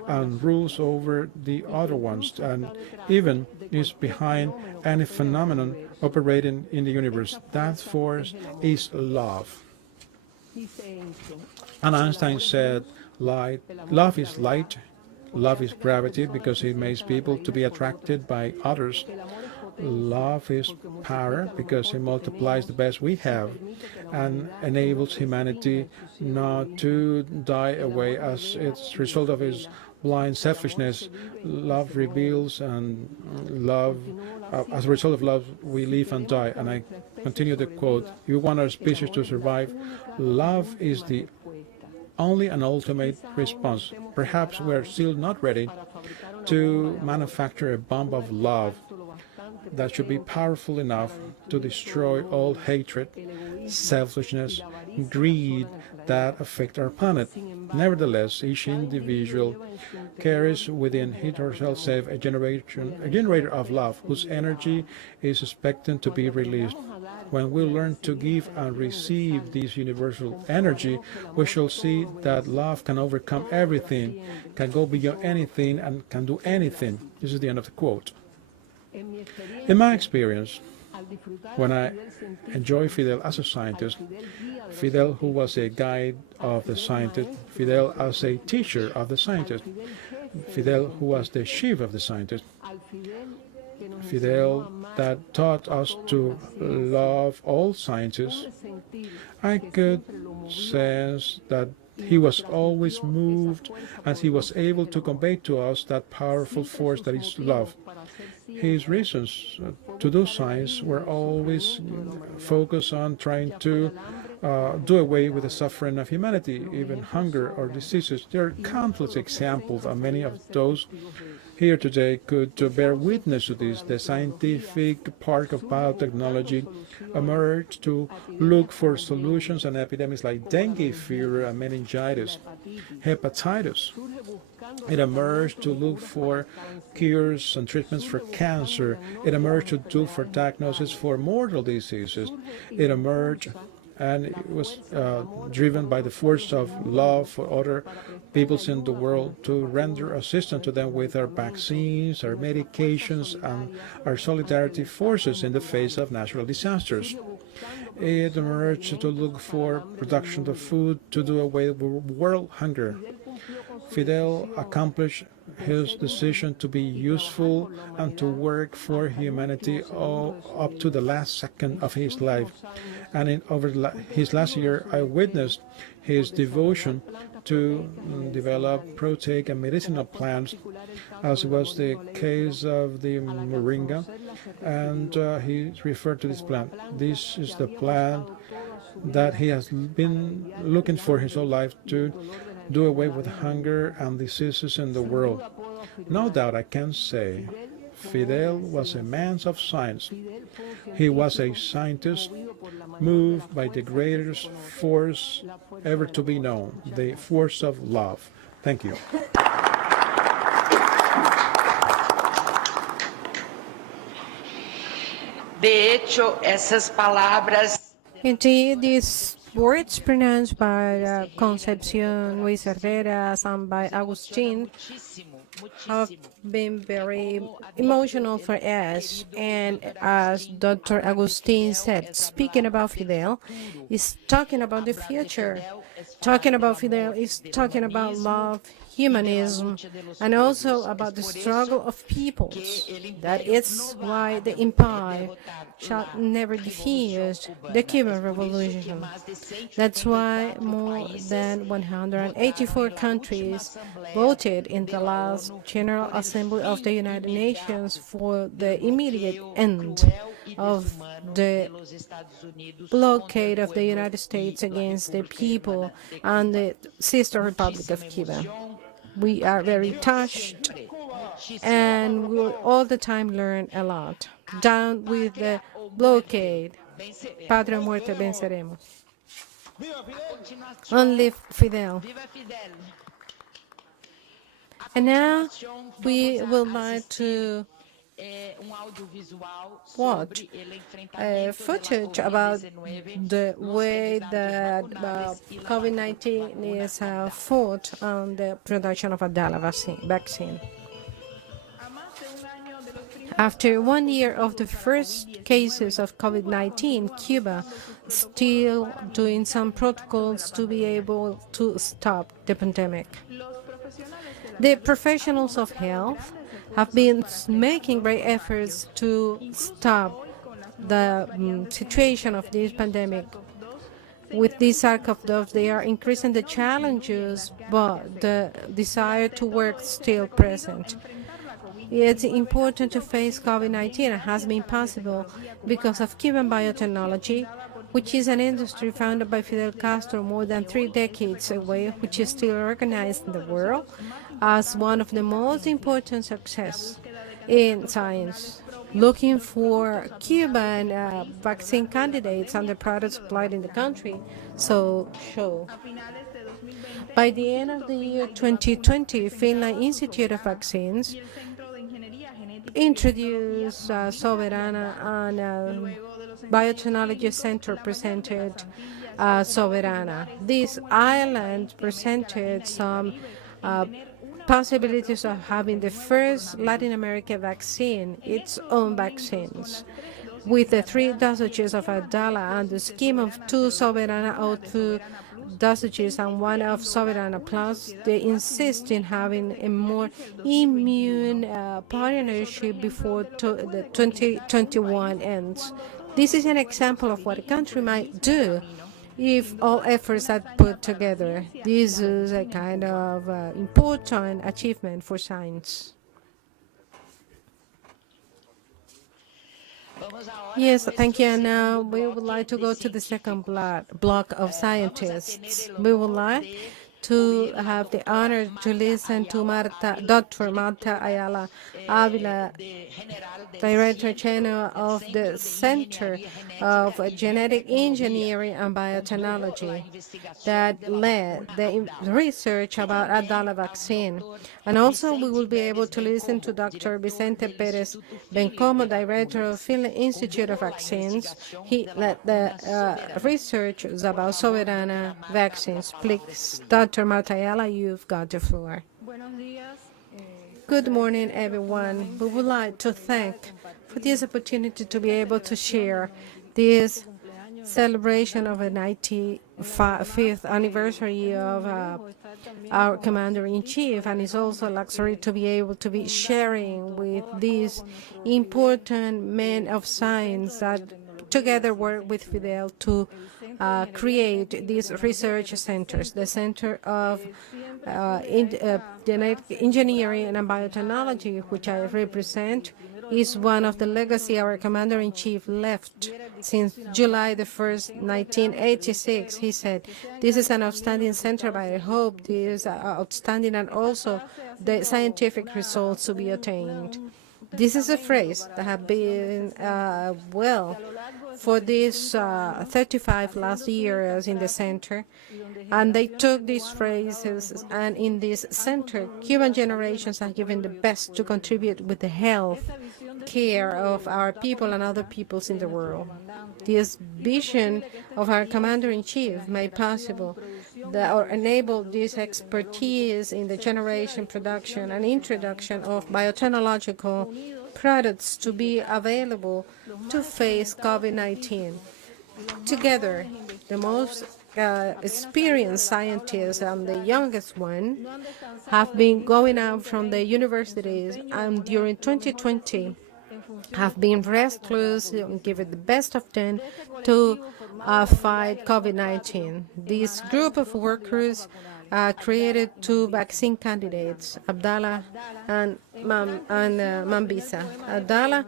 and rules over the other ones, and even is behind any phenomenon operating in the universe. That force is love." And Einstein said, love is light, love is gravity, because it makes people to be attracted by others. Love is power, because it multiplies the best we have and enables humanity not to die away as its result of its blind selfishness. Love reveals, and love, as a result of love, we live and die. And I continue the quote, "If you want our species to survive, love is the only and ultimate response. Perhaps we're still not ready to manufacture a bomb of love that should be powerful enough to destroy all hatred, selfishness, greed that affect our planet. Nevertheless, each individual carries within him or herself a generator of love whose energy is expected to be released. When we learn to give and receive this universal energy, we shall see that love can overcome everything, can go beyond anything, and can do anything." This is the end of the quote. In my experience, when I enjoy Fidel as a scientist, Fidel who was a guide of the scientist, Fidel as a teacher of the scientist, Fidel who was the chief of the scientist, Fidel that taught us to love all scientists, I could sense that he was always moved, and he was able to convey to us that powerful force that is love. His reasons to do science were always focused on trying to do away with the suffering of humanity, even hunger or diseases. There are countless examples, and many of those here today could bear witness to this. The scientific part of biotechnology emerged to look for solutions on epidemics like dengue fever and meningitis, hepatitis. It emerged to look for cures and treatments for cancer. It emerged to look for diagnosis for mortal diseases. It emerged, and it was driven by the force of love for other peoples in the world, to render assistance to them with our vaccines, our medications, and our solidarity forces in the face of natural disasters. It emerged to look for production of food to do away with world hunger. Fidel accomplished his decision to be useful and to work for humanity all up to the last second of his life. And over his last year, I witnessed his devotion to develop proteic and medicinal plants, as was the case of the moringa, and he referred to this plant. This is the plant that he has been looking for his whole life, to do away with hunger and diseases in the world. No doubt I can say Fidel was a man of science. He was a scientist moved by the greatest force ever to be known, the force of love. Thank you. Indeed, these words pronounced by Concepcion, Luis Herreras, and by Agustin have been very emotional for us. And as Dr. Agustin said, speaking about Fidel is talking about the future. Talking about Fidel is talking about love, humanism, and also about the struggle of peoples. That is why the empire shall never defeat the Cuban Revolution. That's why more than 184 countries voted in the last General Assembly of the United Nations for the immediate end of the blockade of the United States against the people and the sister Republic of Cuba. We are very touched and we will all the time learn a lot. Down with the blockade. Patria muerte venceremos. Long live Fidel. And now we would like to watch footage about the way that COVID-19 is fought on the production of Abdala vaccine. After 1 year of the first cases of COVID-19, Cuba still doing some protocols to be able to stop the pandemic. The professionals of health have been making great efforts to stop the situation of this pandemic. With this SARS-CoV-2, they are increasing the challenges, but the desire to work still present. It's important to face COVID-19 and has been possible because of Cuban biotechnology, which is an industry founded by Fidel Castro more than 3 decades away, which is still recognized in the world as one of the most important successes in science. Looking for Cuban vaccine candidates and the products supplied in the country, show. By the end of the year 2020, Finland Institute of Vaccines introduced Soberana, and Biotechnology Center presented Soberana. This island presented some possibilities of having the first Latin American vaccine, its own vaccines. With the 3 dosages of Abdala and the scheme of 2 Soberana O2 dosages and 1 of Soberana Plus, they insist in having a more immune partnership before the 2021 ends. This is an example of what a country might do if all efforts are put together. This is a kind of important achievement for science. Yes, thank you. And now we would like to go to the second block of scientists. We would like to have the honor to listen to Dr. Marta Ayala Avila, Director General of the Center of Genetic Engineering and Biotechnology that led the research about Abdala vaccine. And also we will be able to listen to Dr. Vicente Perez Bencomo, Director of Finland Institute of Vaccines. He led the research about Soberana vaccines. Please, Dr. Marta Ayala, you've got the floor. Good morning, everyone. We would like to thank for this opportunity to be able to share this celebration of the 95th anniversary of our Commander-in-Chief, and it's also a luxury to be able to be sharing with these important men of science that together work with Fidel to create these research centers. The Center of Genetic Engineering and Biotechnology, which I represent, is one of the legacy our Commander-in-Chief left since July the 1st, 1986. He said, this is an outstanding center, but I hope this is outstanding and also the scientific results to be attained. This is a phrase that has been, for these 35 last years in the center, and they took these phrases, and in this center, Cuban generations have given the best to contribute with the health care of our people and other peoples in the world. This vision of our Commander-in-Chief made possible or enabled this expertise in the generation, production, and introduction of biotechnological products to be available to face COVID-19. Together, the most experienced scientists and the youngest one have been going out from the universities, and during 2020 have been restless and give it the best of them to fight COVID-19. This group of workers created two vaccine candidates, Abdallah and Mambisa. Abdallah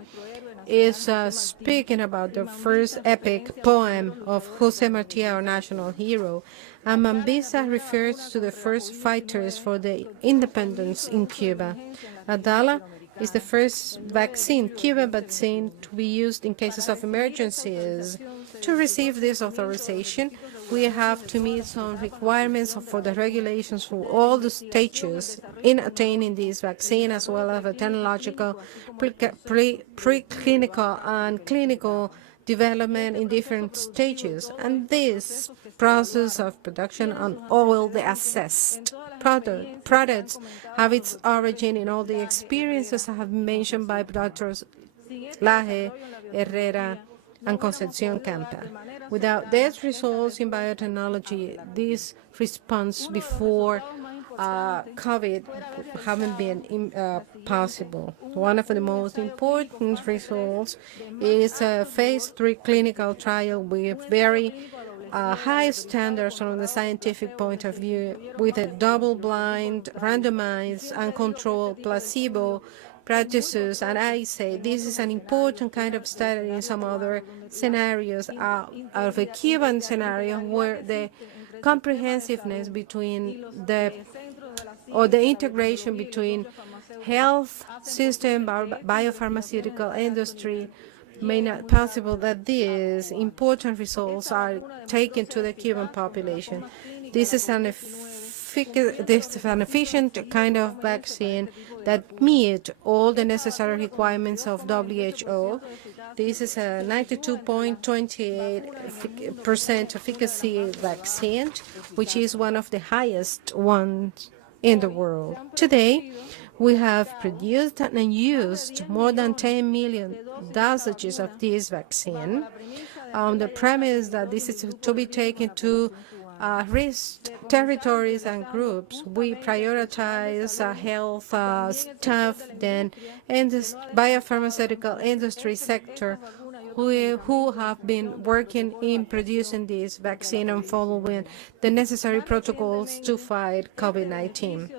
is speaking about the first epic poem of Jose Marti, our national hero, and Mambisa refers to the first fighters for the independence in Cuba. Abdallah is the first vaccine, Cuban vaccine, to be used in cases of emergencies. To receive this authorization, we have to meet some requirements for the regulations for all the stages in attaining this vaccine, as well as the technological, preclinical, and clinical development in different stages. And this process of production on all the assessed products have its origin in all the experiences I have mentioned by Doctors Laje, Herrera, and Concepcion Campa. Without these results in biotechnology, this response before COVID haven't been possible. One of the most important results is a phase 3 clinical trial with very high standards from the scientific point of view, with a double-blind, randomized, and controlled placebo practices. And I say this is an important kind of study in some other scenarios out of a Cuban scenario where the comprehensiveness between the integration between health system, biopharmaceutical industry may not possible, that these important results are taken to the Cuban population. This is an efficient kind of vaccine that meet all the necessary requirements of WHO. This is a 92.28% efficacy vaccine, which is one of the highest ones in the world. Today, we have produced and used more than 10 million dosages of this vaccine on the premise that this is to be taken to risk territories and groups. We prioritize health staff then in the biopharmaceutical industry sector who have been working in producing this vaccine and following the necessary protocols to fight COVID-19.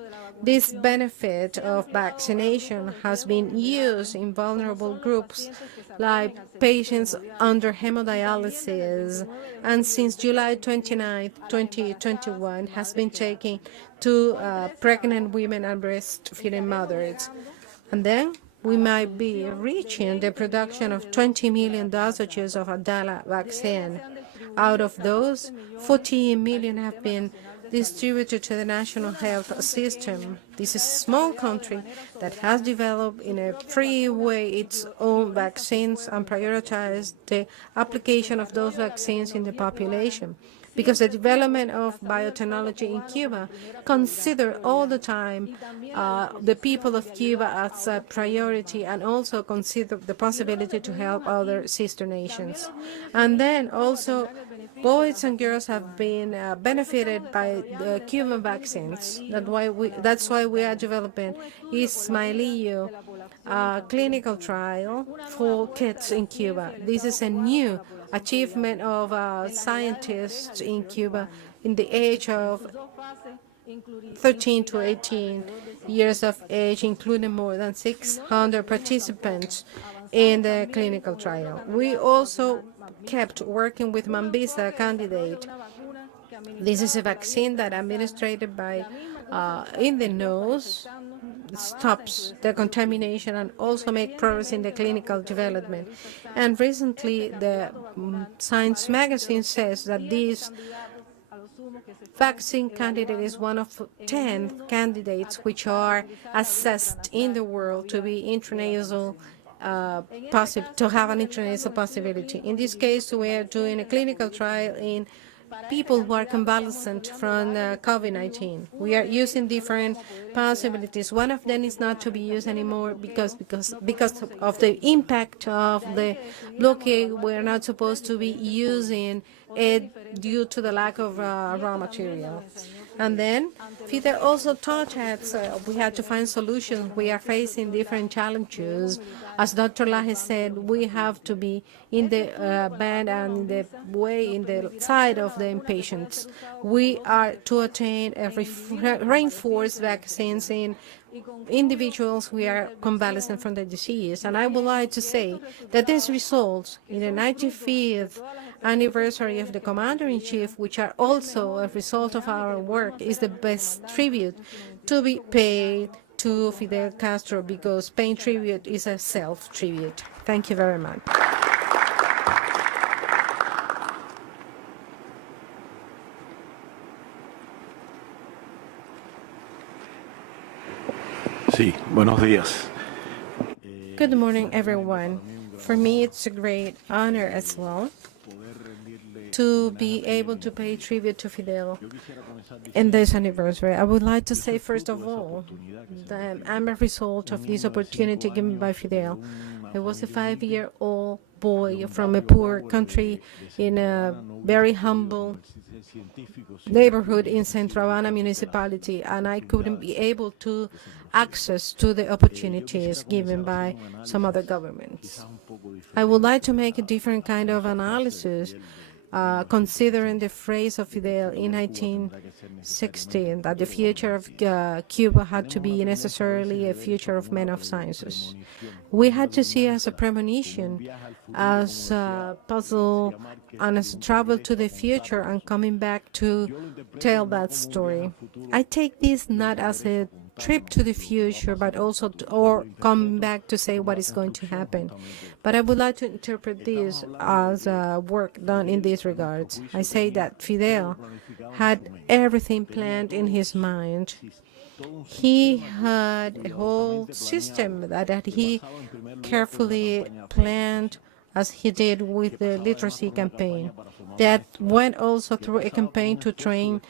This benefit of vaccination has been used in vulnerable groups like patients under hemodialysis, and since July 29, 2021 has been taken to pregnant women and breastfeeding mothers. And then we might be reaching the production of 20 million dosages of Abdallah vaccine. Out of those, 14 million have been distributed to the national health system. This is a small country that has developed in a free way its own vaccines and prioritized the application of those vaccines in the population. Because the development of biotechnology in Cuba consider all the time the people of Cuba as a priority, and also consider the possibility to help other sister nations. And then also boys and girls have been benefited by the Cuban vaccines. That's why we are developing Ismailillo clinical trial for kids in Cuba. This is a new achievement of scientists in Cuba in the age of 13 to 18 years of age, including more than 600 participants in the clinical trial. We also kept working with Mambisa candidate. This is a vaccine that administered by in the nose stops the contamination and also make progress in the clinical development. And recently, the Science magazine says that this vaccine candidate is one of 10 candidates which are assessed in the world to be intranasal to have an intranasal possibility. In this case, we are doing a clinical trial in people who are convalescent from COVID-19. We are using different possibilities. One of them is not to be used anymore because of the impact of the blockade. We're not supposed to be using it due to the lack of raw material. And then Fidel also taught us we had to find solutions. We are facing different challenges. As Dr. Laje said, we have to be in the band and in the side of the patients. We are to attain reinforced vaccines in individuals who are convalescent from the disease. And I would like to say that these results in the 95th anniversary of the Commander-in-Chief, which are also a result of our work, is the best tribute to be paid to Fidel Castro, because paying tribute is a self-tribute. Thank you very much. Sí, buenos días. Good morning, everyone. For me, it's a great honor as well to be able to pay tribute to Fidel in this anniversary. I would like to say, first of all, that I'm a result of this opportunity given by Fidel. I was a 5-year-old boy from a poor country in a very humble neighborhood in Centro Habana municipality, and I couldn't be able to access to the opportunities given by some other governments. I would like to make a different kind of analysis considering the phrase of Fidel in 1960, that the future of Cuba had to be necessarily a future of men of sciences. We had to see as a premonition, as a puzzle, and as a travel to the future and coming back to tell that story. I take this not as a trip to the future, but also or come back to say what is going to happen. But I would like to interpret this as work done in these regards. I say that Fidel had everything planned in his mind. He had a whole system that he carefully planned, as he did with the literacy campaign, that went also through a campaign to train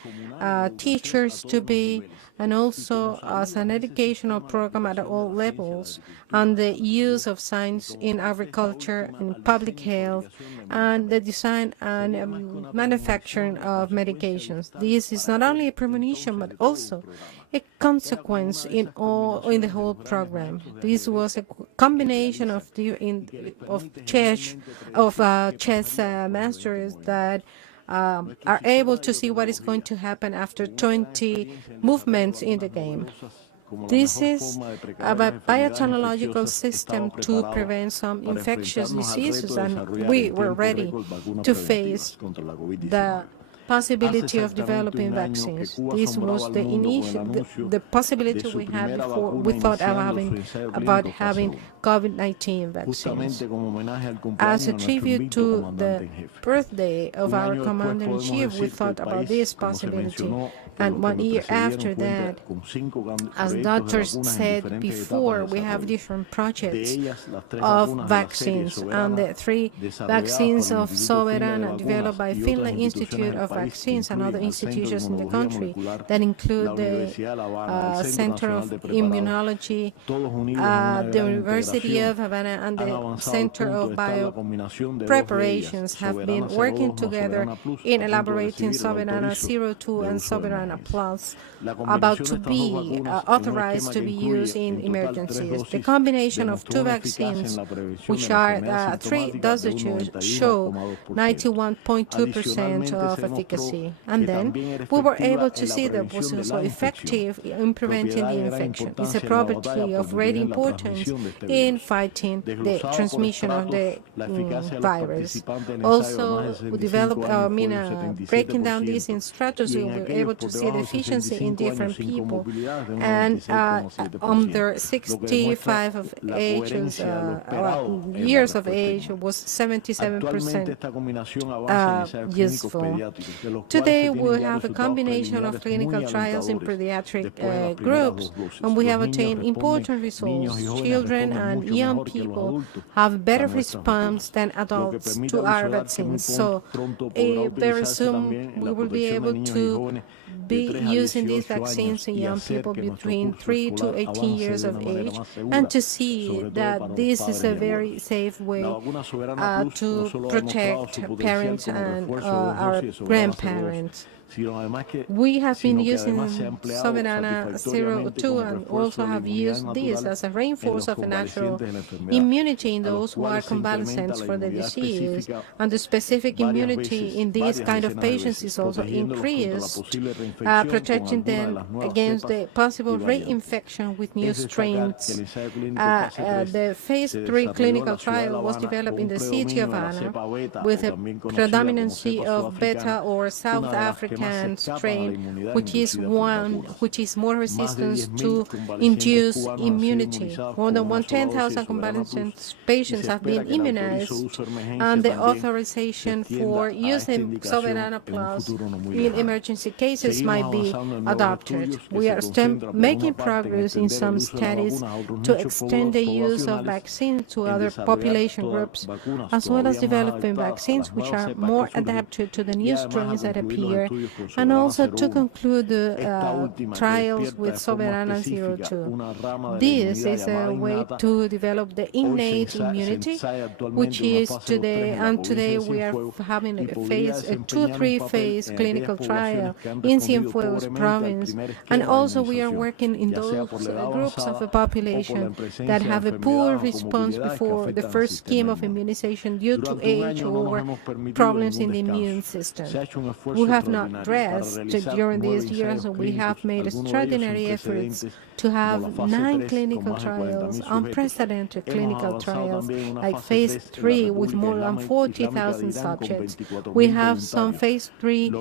teachers to be, and also as an educational program at all levels on the use of science in agriculture, in public health, and the design and manufacturing of medications. This is not only a premonition, but also a consequence in the whole program. This was a combination of chess masters that are able to see what is going to happen after 20 movements in the game. This is a biotechnological system to prevent some infectious diseases, and we were ready to face the possibility of developing vaccines. This was the possibility we had before we thought about having COVID-19 vaccines. As a tribute to the birthday of our Commander-in-Chief, we thought about this possibility. And 1 year after that, as doctors said before, we have different projects of vaccines. And the 3 vaccines of Soberana developed by Finland Institute of Vaccines and other institutions in the country that include the Center of Immunology, the University of Havana, and the Center of Bio Preparations have been working together in elaborating Soberana 02 and Soberana Plus, about to be authorized to be used in emergencies. The combination of 2 vaccines, which are 3 dosages, show 91.2% of efficacy. And then we were able to see that it was also effective in preventing the infection. It's a property of great importance in fighting the transmission of the virus. Also, we developed, breaking down this in strategy, we were able to see deficiency in different people. And under 65 of age, years of age was 77% useful. Today we have a combination of clinical trials in pediatric groups, and we have attained important results. Children and young people have better response than adults to our vaccines. So very soon we will be able to be using these vaccines in young people between 3 to 18 years of age, and to see that this is a very safe way to protect parents and our grandparents. We have been using Soberana 02 and also have used this as a reinforcer of a natural immunity in those who are convalescents for the disease. And the specific immunity in these kind of patients is also increased, protecting them against the possible reinfection with new strains. The phase 3 clinical trial was developed in the city of Havana with a predominancy of Beta or South African strain, which is more resistant to induce immunity. More than 10,000 convalescent patients have been immunized, and the authorization for using Soberana Plus in emergency cases might be adopted. We are still making progress in some studies to extend the use of vaccines to other population groups, as well as developing vaccines which are more adapted to the new strains that appear, and also to conclude the trials with Soberana 02. This is a way to develop the innate immunity, which is today, and today we are having a 2-3 phase clinical trial in Cienfuegos province, and also we are working in those groups of the population that have a poor response before the first scheme of immunization due to age or problems in the immune system. We have not rest during these years, and we have made extraordinary efforts to have 9 clinical trials, unprecedented clinical trials, like phase 3 with more than 40,000 subjects. We have some phase 3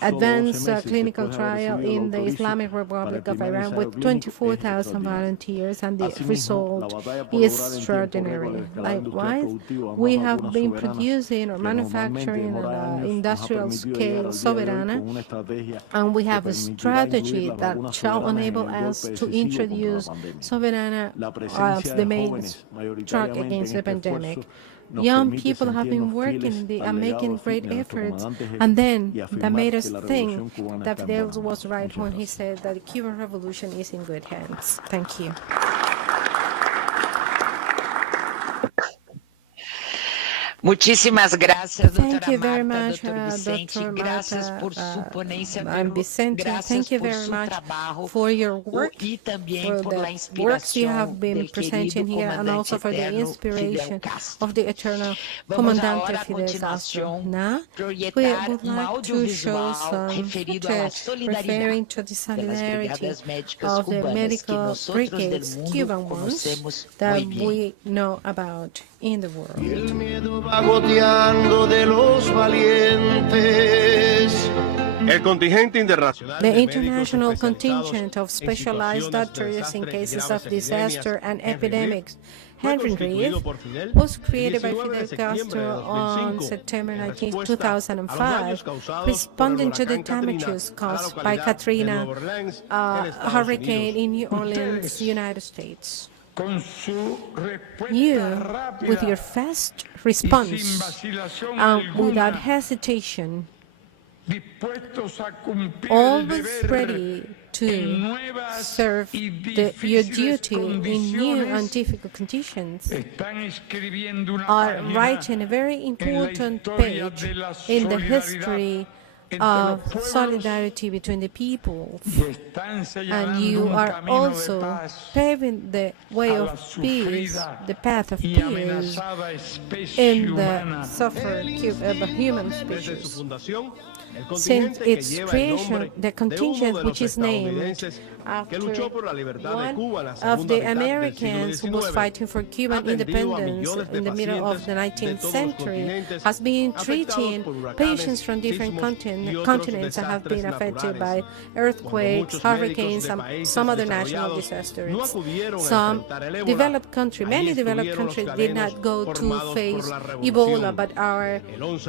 advanced clinical trial in the Islamic Republic of Iran with 24,000 volunteers, and the result is extraordinary. Likewise, we have been producing or manufacturing on an industrial scale Soberana, and we have a strategy that shall enable us to introduce Soberana as the main drug against the pandemic. Young people have been working and making great efforts, and then that made us think that Fidel was right when he said that the Cuban Revolution is in good hands. Thank you. Muchísimas gracias, Thank you very Marta, much, Dr. Vicente. Dr. Gracias Marta, por su ponencia, I'm Vicente. Thank you very much for your work, y también for por la the works you have inspiración been del presenting querido here, and also for the comandante eterno inspiration Fidel Castro. of the eternal Vamos Comandante ahora a Fidel Castro. continuación Now, we proyectar would like to show some referido a la footage solidaridad referring to the de las solidarity brigadas médicas of the cubanas que medical nosotros del brigades, mundo Cuban ones, conocemos that muy bien. we know about in the world. El miedo va goteando de los valientes. El contingente internacional The international contingent of specialized doctors in cases of disaster and epidemics, Henry Reeve, was created by Fidel Castro on September 19, 2005, responding to the damages caused by Katrina hurricane in New Orleans, United States. You, with your fast response and without hesitation, always ready to serve your duty in new and difficult conditions, are writing a very important page in the history of solidarity between the peoples, and you are also paving the way of peace, the path of peace in the suffered human species. since its creation, the contingent which is named after one of the Americans who was fighting for Cuban independence in the middle of the 19th century, has been treating patients from different continents that have been affected by earthquakes, hurricanes, and some other natural disasters. Some developed countries, many developed countries did not go to face Ebola, but our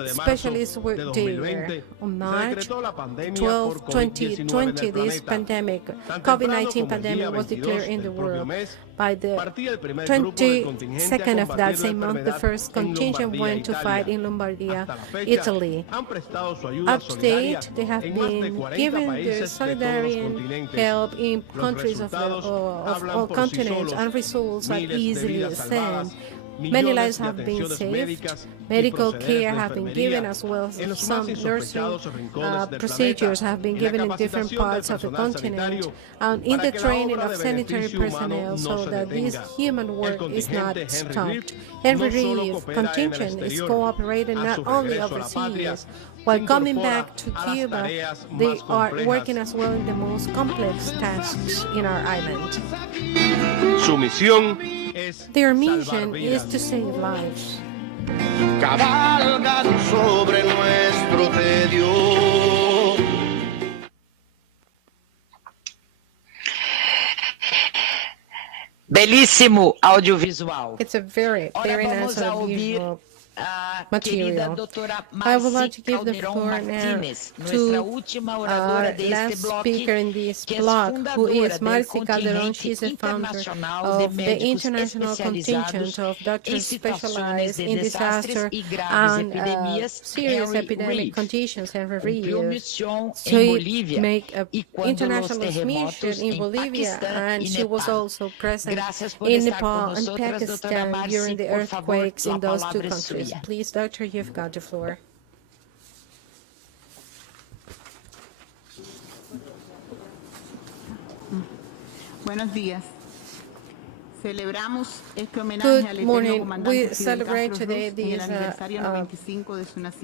specialists were there. On March 12, 2020, this pandemic, COVID-19 pandemic, was declared in the world. By the 22nd of that same month, the first contingent went to fight in Lombardia, Italy. Up to date, they have been giving their solidarity and help in countries of all continents, and results are easily sent. Many lives have been saved, medical care have been given, as well as some nursing procedures have been given in different parts of the continent, and in the training of sanitary personnel so that this human work is not stopped. Every relief contingent is cooperating not only overseas. While coming back to Cuba, they are working as well in the most complex tasks in our island. Su misión Their mission is to save lives. Cabalgan sobre nuestro tedio. Belíssimo audiovisual. It's a very nice audiovisual material. I would like to give the floor now to our last speaker in this block, who is Marci Calderon. She's the founder of the International Contingent of Doctors Specialized in Disaster and Serious Epidemic Conditions every year. She made an international mission in Bolivia, and she was also present in Nepal and Pakistan during the earthquakes in those two countries. Please, Doctor, you've got the floor. Buenos días. Good morning. We celebrate today this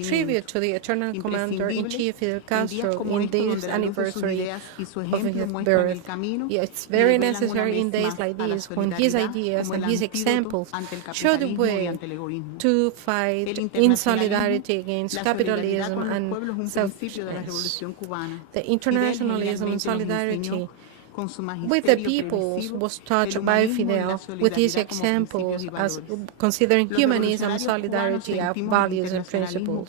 tribute to the eternal Commander-in-Chief Fidel Castro in this anniversary of his birth. Yeah, it's very necessary in days like this, when his ideas and his examples show the way to fight in solidarity against capitalism and selfishness. The internationalism and solidarity with the peoples was taught by Fidel with his examples as considering humanism and solidarity as values and principles.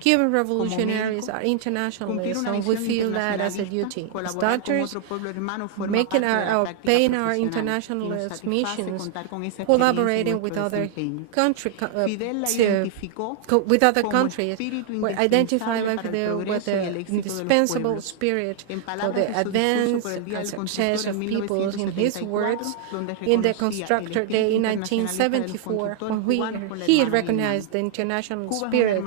Cuban revolutionaries are internationalists, and we feel that as a duty. As doctors, paying our internationalist missions, collaborating with other countries, were identified by Fidel with the indispensable spirit for the advance success of peoples. In his words, in the Constructor Day in 1974, when he recognized the international spirit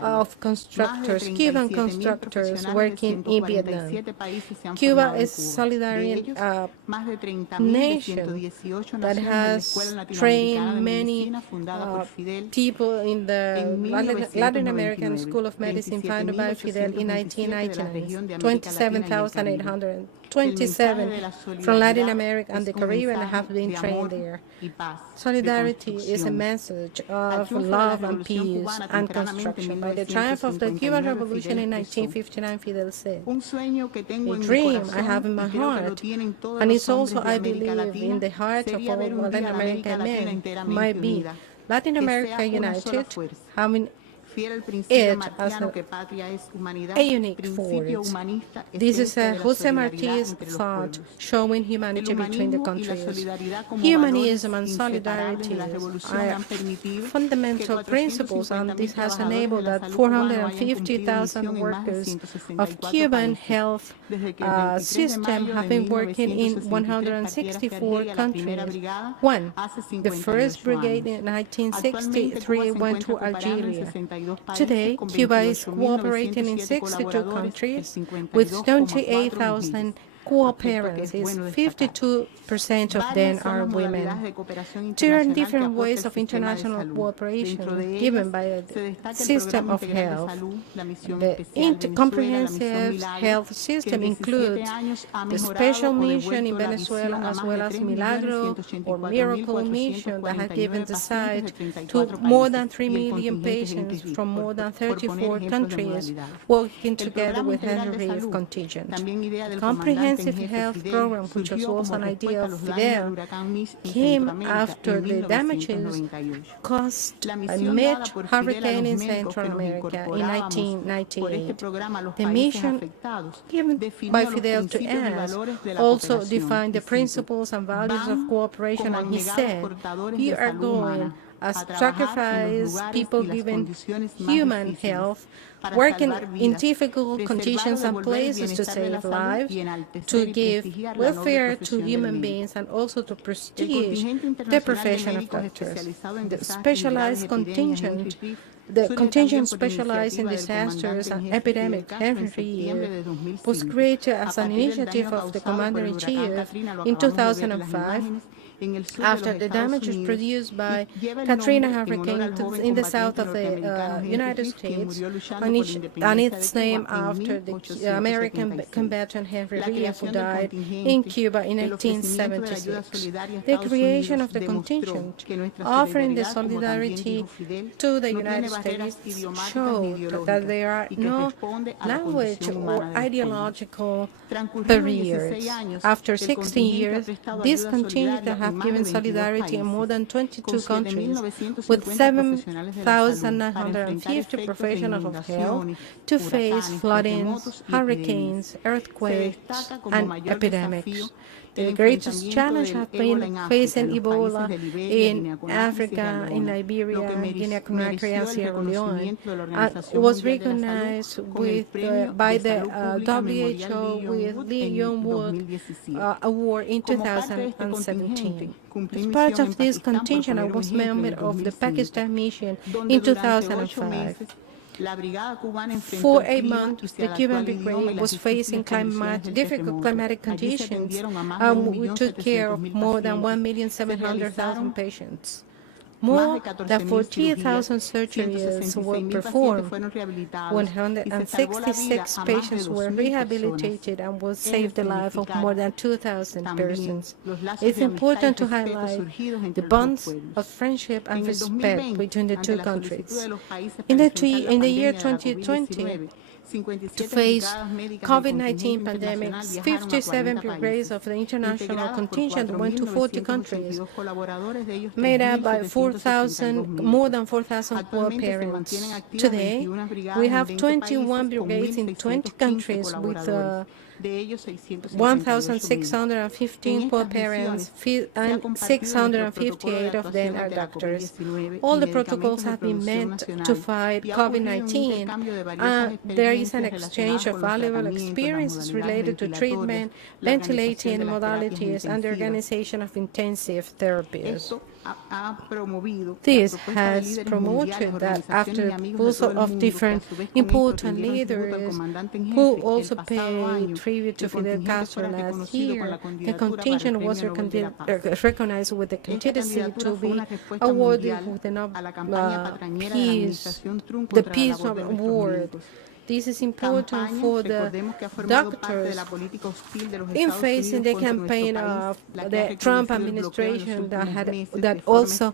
of constructors, Cuban constructors working in Vietnam. Cuba is a solidary nation that has trained many people in the Latin American School of Medicine founded by Fidel in 1999. 27 from Latin America and the Caribbean have been trained there. Solidarity is a message of love and peace and construction. By the triumph of the Cuban Revolution in 1959, Fidel said, "A dream I have in my heart, and it's also, I believe, in the hearts of all Latin American men, might be Latin America united, having it as a unique force." This is a Jose Marti's thought, showing humanity between the countries. Humanism and solidarity are fundamental principles, and this has enabled that 450,000 workers of Cuban health system have been working in 164 countries. The first brigade in 1963 went to Algeria. Today, Cuba is cooperating in 62 countries with 28,000 Cuba parents, 52% of them are women. There are different ways of international cooperation given by the system of health. The comprehensive health system includes the special mission in Venezuela as well as Milagro or Miracle Mission that has given the site to more than 3 million patients from more than 34 countries working together with health relief contingent. The comprehensive health program, which was also an idea of Fidel, came after the damages caused by major hurricane in Central America in 1998. The mission given by Fidel to us also defined the principles and values of cooperation, and he said, "You are going as sacrifice people given human health, working in difficult conditions and places to save lives, to give welfare to human beings, and also to prestige the profession of doctors." The specialized contingent, the contingent specialized in disasters and epidemics every year, was created as an initiative of the Commander-in-Chief in 2005 after the damages produced by Katrina hurricane in the south of the United States, and it's named after the American combatant Henry Villa, who died in Cuba in 1876. The creation of the contingent, offering the solidarity to the United States, showed that there are no language or ideological barriers. After 16 years, this contingent have given solidarity in more than 22 countries, with 7,950 professionals of health to face floodings, hurricanes, earthquakes, and epidemics. The greatest challenge has been facing Ebola in Africa, in Liberia, Guinea-Conakry, and Sierra Leone, and was recognized by the WHO with Lee Young-wook Award in 2017. As part of this contingent, I was member of the Pakistan mission in 2005. For 8 months, the Cuban brigade was facing difficult climatic conditions, and we took care of more than 1,700,000 patients. More than 40,000 surgeries were performed. 166 patients were rehabilitated and will save the life of more than 2,000 persons. It's important to highlight the bonds of friendship and respect between the two countries. In the year 2020, to face COVID-19 pandemics, 57 brigades of the international contingent went to 40 countries, made up by more than 4,000 poor parents. Today, we have 21 brigades in 20 countries with 1,615 poor parents, and 658 of them are doctors. All the protocols have been met to fight COVID-19, and there is an exchange of valuable experiences related to treatment, ventilating modalities, and the organization of intensive therapies. This has promoted that after the proposal of different important leaders who also paid tribute to Fidel Castro last year, the contingent was recognized with the candidacy to be awarded with the Peace Award. This is important for the doctors in facing the campaign of the Trump administration that also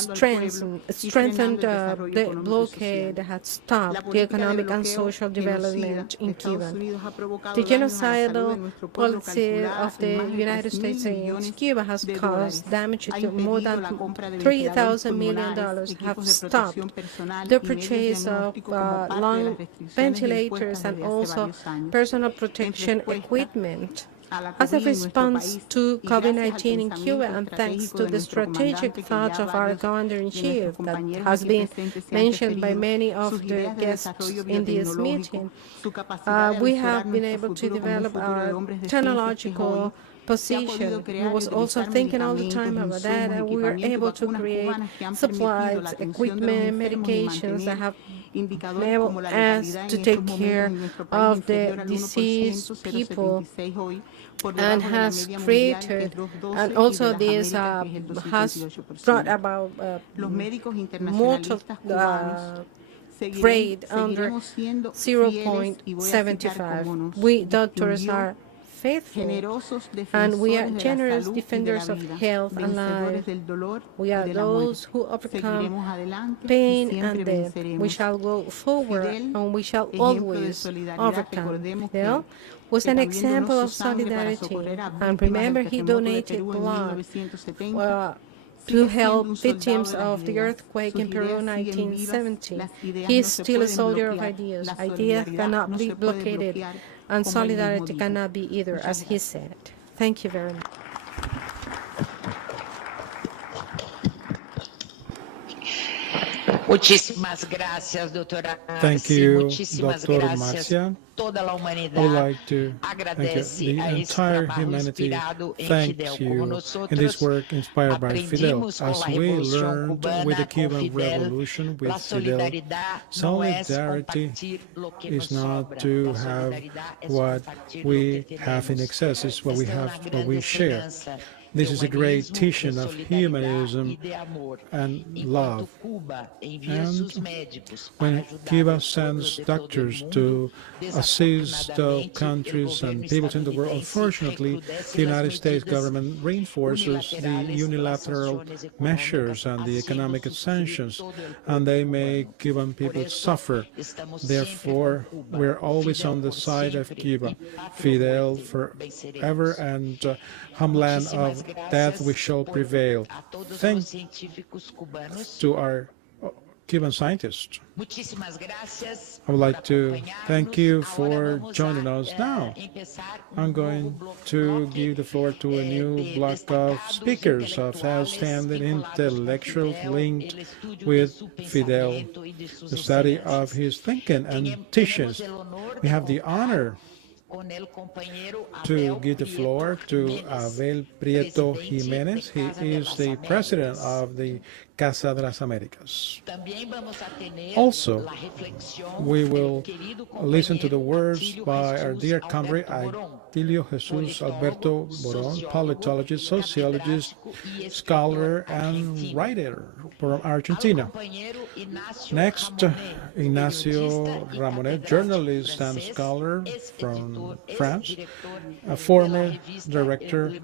strengthened the blockade that had stopped the economic and social development in Cuba. The genocidal policy of the United States against Cuba has caused damage to more than $3,000 million, have stopped the purchase of lung ventilators and also personal protection equipment. As a response to COVID-19 in Cuba, and thanks to the strategic thought of our Commander-in-Chief that has been mentioned by many of the guests in this meeting, we have been able to develop our technological position. We was also thinking all the time about that, and we were able to create supplies, equipment, medications that have they were asked to take care of the diseased people and has created, and also this has brought about mortal rate under 0.75. We doctors are faithful, and we are generous defenders of health and life. We are those who overcome pain and death. We shall go forward, and we shall always overcome. Fidel was an example of solidarity, and remember, he donated blood to help victims of the earthquake in Peru in 1970. He is still a soldier of ideas. Ideas cannot be blockaded, and solidarity cannot be either, as he said. Thank you very much. Thank you, Dr. Marcia. I would like to thank you. The entire humanity thanks you in this work inspired by Fidel. As we learned with the Cuban Revolution with Fidel, solidarity is not to have what we have in excess, it's what we have, what we share. This is a great teaching of humanism and love. And when Cuba sends doctors to assist countries and people in the world, unfortunately, the United States government reinforces the unilateral measures and the economic sanctions, and they make Cuban people suffer. Therefore, we're always on the side of Cuba. Fidel forever, and homeland of death we shall prevail. Thanks to our Cuban scientists. I would like to thank you for joining us now. I'm going to give the floor to a new block of speakers of outstanding intellectuals linked with Fidel, the study of his thinking and teachings. We have the honor to give the floor to Abel Prieto Jimenez. He is the president of the Casa de las Américas. Also, we will listen to the words by our dear comrade Atilio Jesus Alberto Boron, politologist, sociologist, scholar, and writer from Argentina. Next, Ignacio Ramonet, journalist and scholar from France, a former director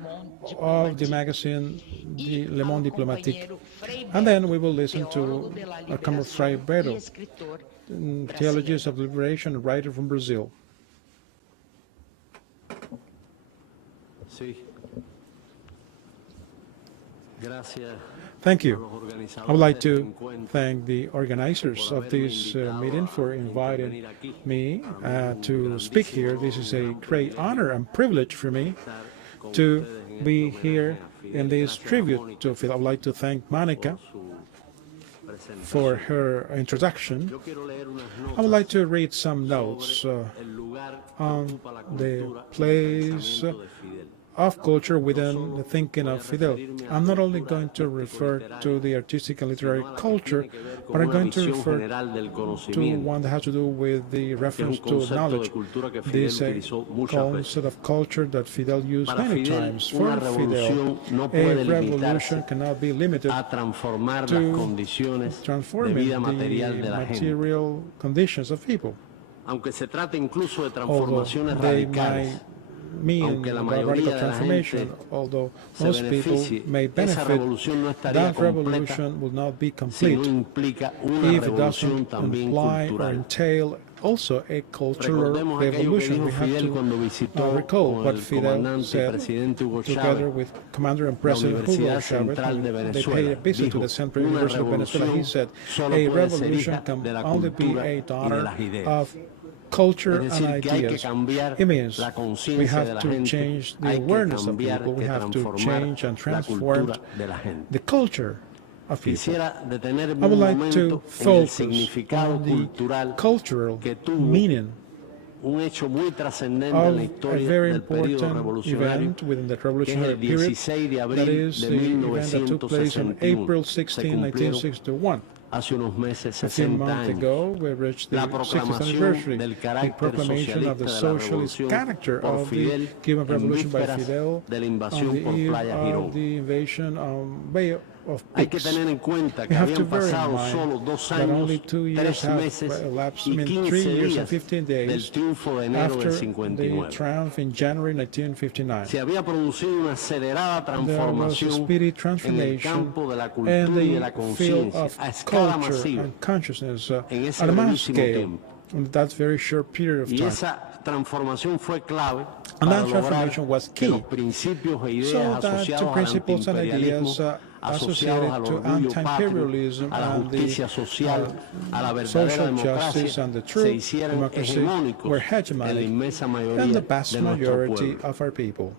of the magazine Le Monde Diplomatique. And then we will listen to comrade Frei Beto, theologist of liberation, writer from Brazil. Thank you. I would like to thank the organizers of this meeting for inviting me to speak here. This is a great honor and privilege for me to be here in this tribute to Fidel. I would like to thank Monica for her introduction. I would like to read some notes on the place of culture within the thinking of Fidel. I'm not only going to refer to the artistic and literary culture, but I'm going to refer to one that has to do with the reference to knowledge. This concept of culture that Fidel used many times. For Fidel, a revolution cannot be limited to transforming the material conditions of people. Although they might mean radical transformation, although most people may benefit, that revolution will not be complete if it doesn't imply or entail also a cultural revolution. We have to recall what Fidel said together with Commander and President Hugo Chavez when they paid a visit to the Siempre University of Venezuela. He said, a revolution can only be a daughter of culture and ideas. It means we have to change the awareness of people, we have to change and transform the culture of people. I would like to focus on the cultural meaning of a very important event within the revolutionary period, that is the event that took place on April 16, 1961. hace unos meses A few 60 months años. ago, we reached the La 60th proclamación anniversary, del the carácter proclamation of the socialista de la socialist revolución character por of the Fidel Cuban en Revolution by vísperas Fidel de la on invasión the por eve Playa Girón. of the invasion on Bay of Hay que Pigs. tener en cuenta We que have to habían bear in pasado mind solo 2 that only años, 2 years 3 have meses elapsed, y 3 15 years and días 15 del days triunfo de enero after del the 59. triumph in January 1959. Se había producido una acelerada There was a transformación speedy en el transformation campo de la in cultura y de la the field conciencia of a escala culture masiva and consciousness en ese at a mass brevísimo scale tiempo. in that very short period of Y time. esa transformación fue clave And para that lograr transformation was que key, los principios e ideas so that the asociados al principles and antiimperialismo, ideas asociados al associated to orgullo patrio, anti-imperialism a la and the justicia social, a la verdadera social justice democracia, and the se true hicieran democracy hegemónicos were en la hegemonic inmensa in mayoría the vast de nuestro majority pueblo. of our people.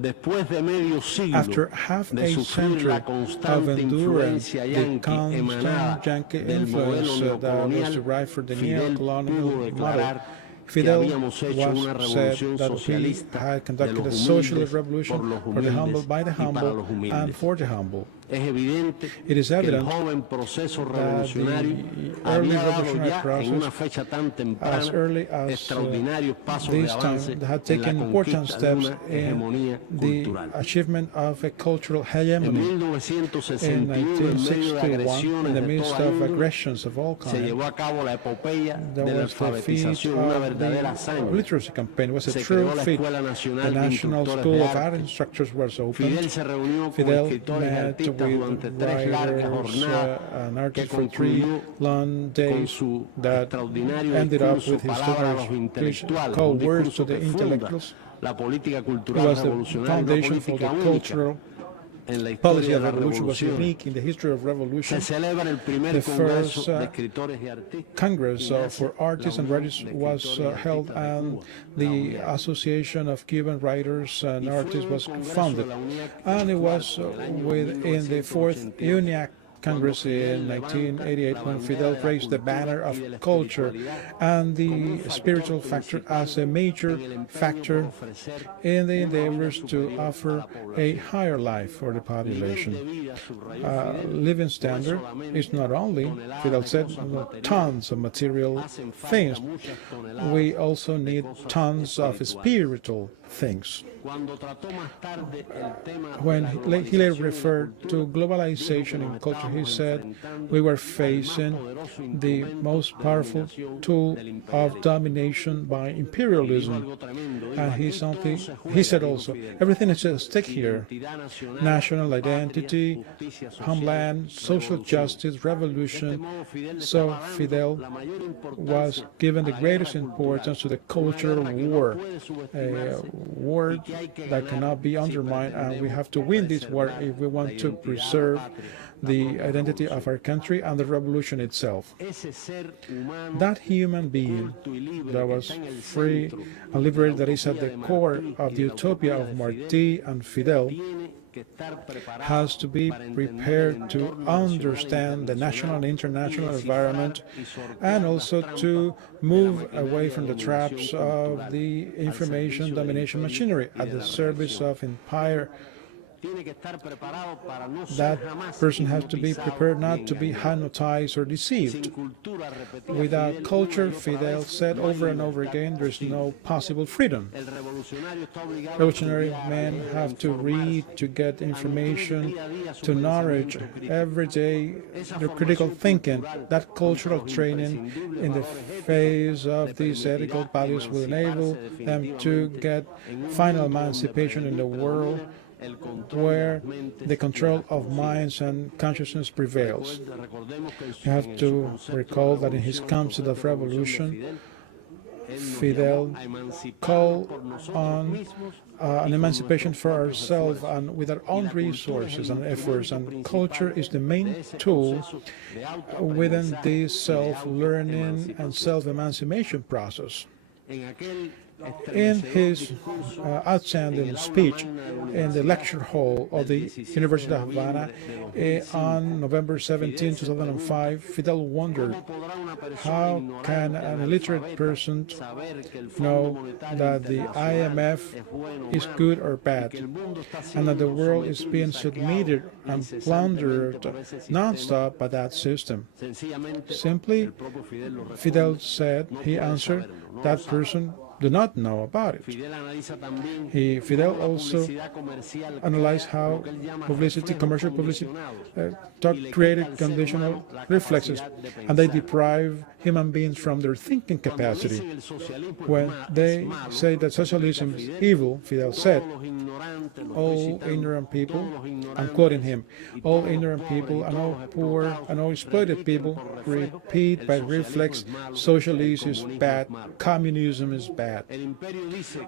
Después de medio siglo After half de a sufrir century la of constante enduring influencia the yanqui emanada constant Yankee del modelo influence that was neocolonial, derived from the Fidel neo-colonial pudo model, declarar que Fidel habíamos hecho una was said revolución that he socialista had de conducted a los socialist humildes revolution por los for the humble, humildes by the y para humble, los and humildes. for the humble. Es evidente It is que el evident joven proceso that revolucionario the early había dado revolutionary ya en process, una fecha tan as temprana early as extraordinarios pasos de this avance time, had en la taken important conquista de steps una in hegemonía the cultural. achievement of a cultural En hegemony. In 1961, en medio de 1961, in agresiones the de midst toda of índole, aggressions of all se kinds, llevó a cabo la epopeya there de la was the feat alfabetización, una of verdadera the hazaña. literacy campaign. It was a Se true creó la feat. Escuela The Nacional de National Instructores School de of Art Arte. Instructors was Fidel opened. se reunió con Fidel escritores y met artistas durante with 3 largas writers jornadas and que artists for 3 concluyó long con days su that extraordinario ended up discurso with his Palabra a los speech intelectuales, called un Words discurso to the que funda Intellectuals. la política It cultural was the revolucionaria, una foundation for política the única cultural en la policy historia of de la revolution. Was revolución. unique in the history of Se revolution. celebra el primer The congreso first de escritores y artistas Congress y nace for artists la and Unión writers de was Escritores y held, Artistas de and Cuba, la the UNIAC. Association of Cuban Writers and Y fue Artists un was congreso founded, de la UNIAC and it el was cuarto, del año within the fourth 1988, UNIAC Congress in 1988 when Fidel raised the banner of culture and the spiritual factor as a major factor in the endeavors to offer a higher life for the population. Living standard is not only, Fidel said, tons of material things. We also need tons of spiritual things. When he later referred to globalization in culture, he said we were facing the most powerful tool of domination by imperialism. And he said also, everything is at stake here: national identity, homeland, social justice, revolution. So Fidel was given the greatest importance to the cultural war, a war that cannot be undermined, and we have to win this war if we want to preserve the identity of our country and the revolution itself. That human being that was free and liberated, that is at the core of the utopia of Martí and Fidel, has to be prepared to understand the national and international environment, and also to move away from the traps of the information domination machinery at the service of empire. That person has to be prepared not to be hypnotized or deceived. Without culture, Fidel said over and over again, there is no possible freedom. Revolutionary men have to read, to get information, to nourish every day their critical thinking. That cultural training in the face of these ethical values will enable them to get final emancipation in the world where the control of minds and consciousness prevails. You have to recall that in his Council of Revolution, Fidel called on an emancipation for ourselves and with our own resources and efforts, and culture is the main tool within this self-learning and self-emancipation process. In his outstanding speech in the lecture hall of the University of Havana on November 17, 2005, Fidel wondered, how can an illiterate person know that the IMF is good or bad, and that the world is being submitted and plundered non-stop by that system? Simply, Fidel said, he answered, that person do not know about it. Fidel also analyzed how publicity, commercial publicity, created conditional reflexes, and they deprive human beings from their thinking capacity. When they say that socialism is evil, Fidel said, all ignorant people, I'm quoting him, all ignorant people and all poor and all exploited people repeat by reflex, socialism is bad, communism is bad.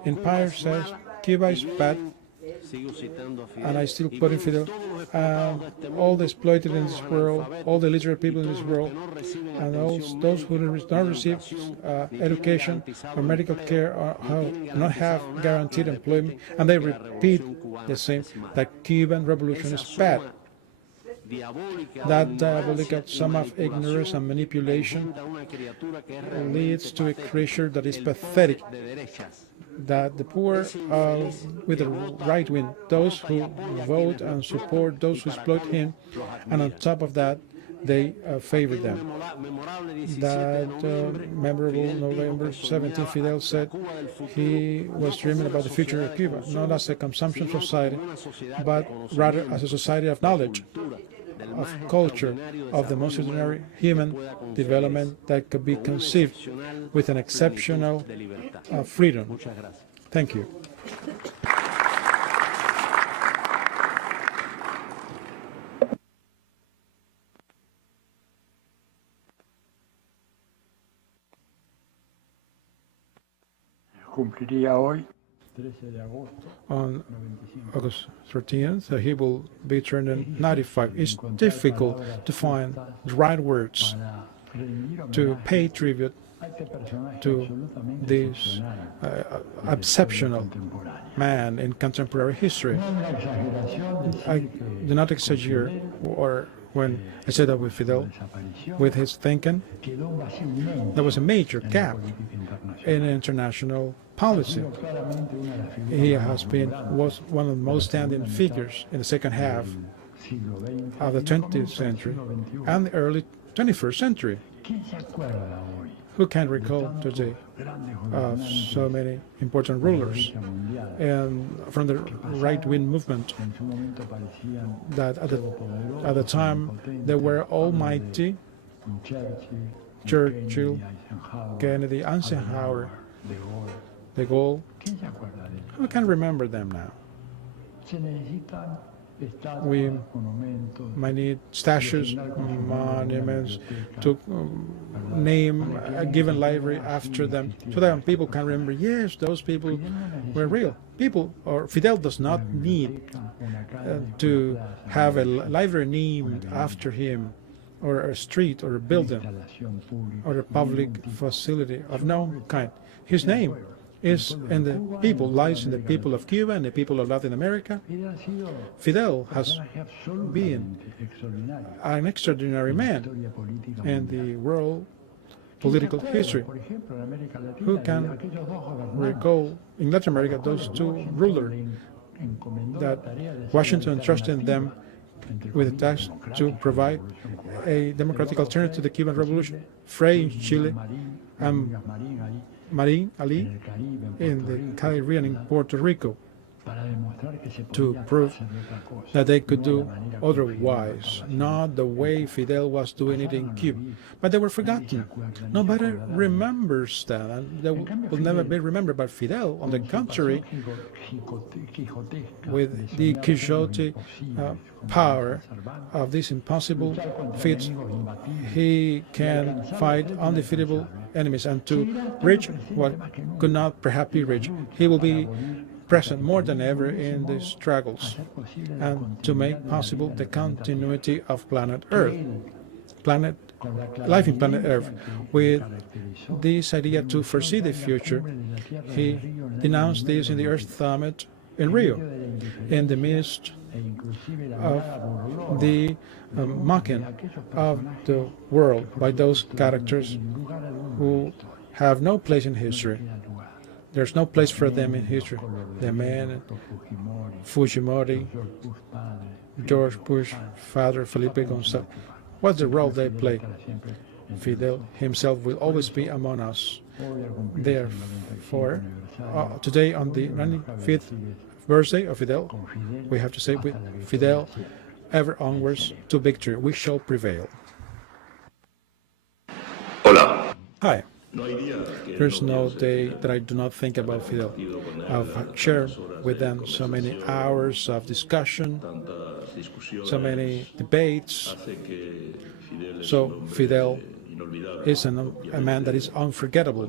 Empire says Cuba is bad, and I still quote Fidel, all the exploited in this world, all the illiterate people in this world, and those who do not receive education or medical care or do not have guaranteed employment, and they repeat the same, that Cuban revolution is bad. That diabolical sum of ignorance and manipulation leads to a creature that is pathetic, that the poor with the right wing, those who vote and support those who exploit him, and on top of that, they favor them. That memorable November 17, Fidel said he was dreaming about the future of Cuba, not as a consumption society, but rather as a society of knowledge, of culture, of the most ordinary human development that could be conceived with an exceptional freedom. Thank you. On August 13th, he will be turning 95. It's difficult to find the right words to pay tribute to this exceptional man in contemporary history. I do not exaggerate or when I said that with Fidel, with his thinking, there was a major gap in international policy. He was one of the most standing figures in the second half of the 20th century and the early 21st century. Who can recall today so many important rulers and from the right-wing movement that at the time they were almighty: Churchill, Kennedy, Eisenhower, De Gaulle? Who can remember them now? We might need statues, monuments to name a given library after them, so that people can remember, yes, those people were real people. Or Fidel does not need to have a library named after him, or a street, or a building, or a public facility of no kind. His name is in the people, lies in the people of Cuba and the people of Latin America. Fidel has been an extraordinary man in the world political history. Who can recall in Latin America those two rulers that Washington entrusted them with a task to provide a democratic alternative to the Cuban Revolution? Frei in Chile and Marin Ali in the Caribbean in Puerto Rico, to prove that they could do otherwise, not the way Fidel was doing it in Cuba. But they were forgotten. Nobody remembers that, and they will never be remembered. But Fidel, on the contrary, with the Quixote power of these impossible feats, he can fight undefeatable enemies, and to reach what could not perhaps be reached. He will be present more than ever in the struggles, and to make possible the continuity of planet Earth. Planet life in planet Earth with this idea to foresee the future. He denounced this in the Earth Summit in Rio, in the midst of the mocking of the world by those characters who have no place in history. There's no place for them in history. The man, Fujimori, George Bush, Father Felipe González. What's the role they play? Fidel himself will always be among us. Therefore, today on the 95th birthday of Fidel, we have to say with Fidel, ever onwards to victory, we shall prevail. Hola. Hi. There's no day that I do not think about Fidel. I've shared with them so many hours of discussion, so many debates. So Fidel is a man that is unforgettable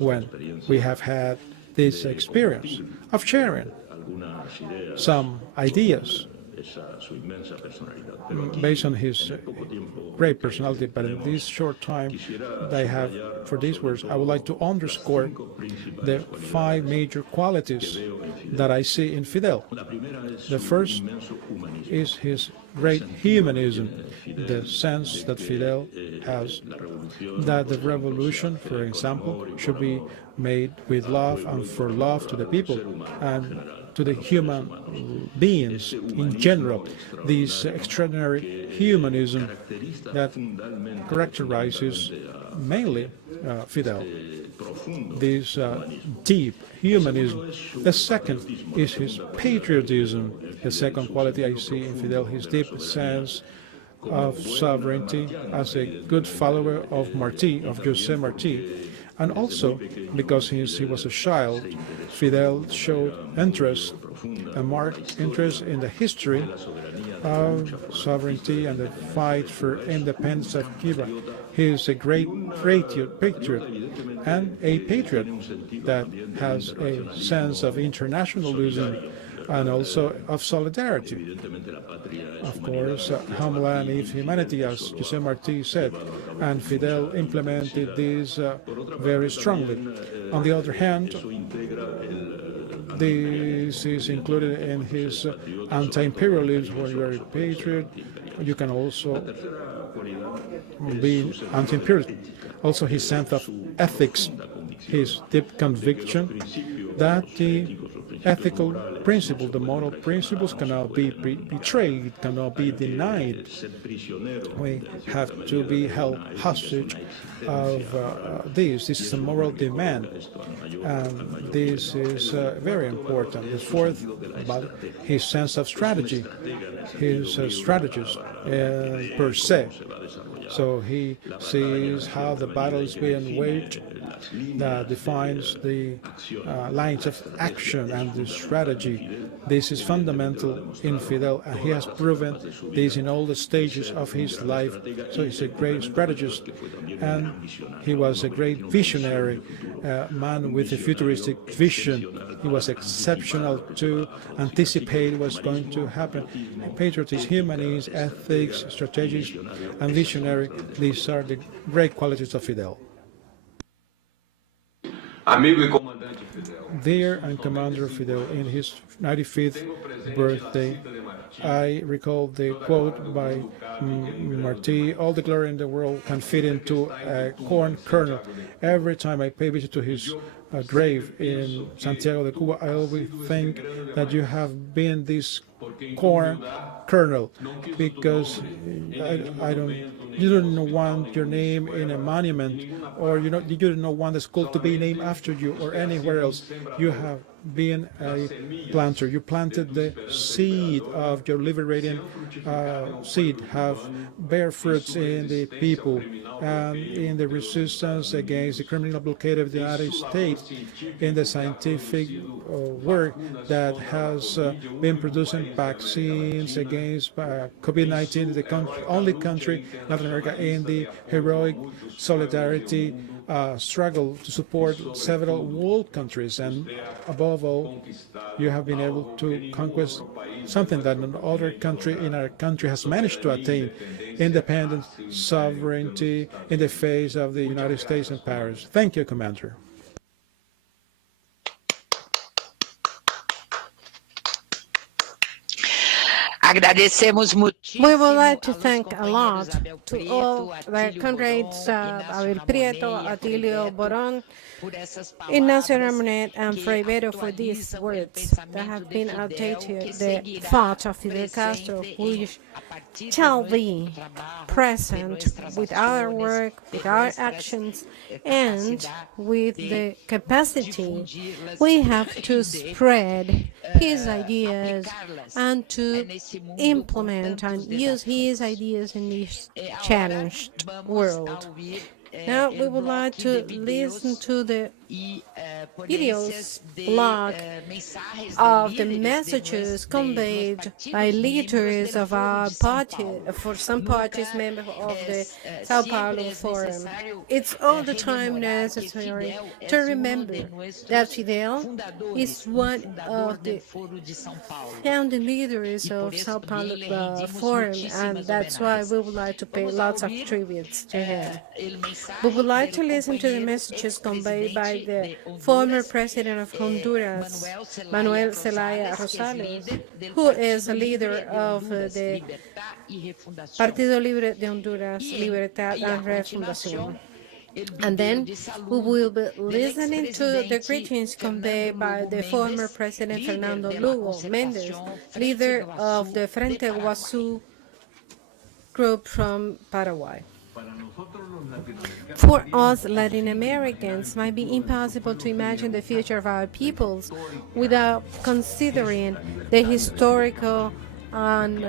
when we have had this experience of sharing some ideas based on his great personality. But in this short time that I have for these words, I would like to underscore the 5 major qualities that I see in Fidel. The first is his great humanism, the sense that Fidel has that the revolution, for example, should be made with love and for love to the people and to the human beings in general. This extraordinary humanism that characterizes mainly Fidel, this deep humanism. The second is his patriotism. The second quality I see in Fidel, his deep sense of sovereignty as a good follower of Martí, of José Martí. And also, because since he was a child, Fidel showed interest, a marked interest in the history of sovereignty and the fight for independence of Cuba. He is a great patriot and a patriot that has a sense of internationalism and also of solidarity. Of course, homeland is humanity, as José Martí said, and Fidel implemented this very strongly. On the other hand, this is included in his anti-imperialism. When you are a patriot, you can also be anti-imperialist. Also his sense of ethics, his deep conviction that the ethical principles, the moral principles cannot be betrayed, cannot be denied. We have to be held hostage of this. This is a moral demand, and this is very important. The fourth, about his sense of strategy, his strategist per se. So he sees how the battle is being waged, that defines the lines of action and the strategy. This is fundamental in Fidel, and he has proven this in all the stages of his life. So he's a great strategist, and he was a great visionary man with a futuristic vision. He was exceptional to anticipate what's going to happen. Patriotism, humanism, ethics, strategist, and visionary. These are the great qualities of Fidel. Dear and Commander Fidel, in his 95th birthday, I recall the quote by Martí, "All the glory in the world can fit into a corn kernel." Every time I pay visit to his grave in Santiago de Cuba, I always think that you have been this corn kernel, because you don't want your name in a monument, or you don't want the school to be named after you or anywhere else. You have been a planter. You planted the seed of your liberating seed, have bear fruits in the people and in the resistance against the criminal blockade of the United States, in the scientific work that has been producing vaccines against COVID-19, the only country in Latin America in the heroic solidarity struggle to support several world countries, and above all, you have been able to conquest something that no other country in our country has managed to attain: independence, sovereignty in the face of the United States and Paris. Thank you, Commander. We would like to thank a lot to all the comrades, Abel Prieto, Atilio Boron, Ignacio Ramonet, and Fray Vero for these words that have been outdated, the thoughts of Fidel Castro, which shall be present with our work, with our actions, and with the capacity we have to spread his ideas and to implement and use his ideas in this challenged world. Now we would like to listen to the videos blog of the messages conveyed by leaders of our party, for some parties, members of the Sao Paulo Forum. It's all the time necessary to remember that Fidel is one of the founding leaders of Sao Paulo Forum, and that's why we would like to pay lots of tributes to him. We would like to listen to the messages conveyed by the former president of Honduras, Manuel Zelaya Rosales, who is a leader of the Partido Libre de Honduras, Libertad and Refundación. And then we will be listening to the greetings conveyed by the former President Fernando Lugo Méndez, leader of the Frente Guazú group from Paraguay. For us Latin Americans, it might be impossible to imagine the future of our peoples without considering the historical and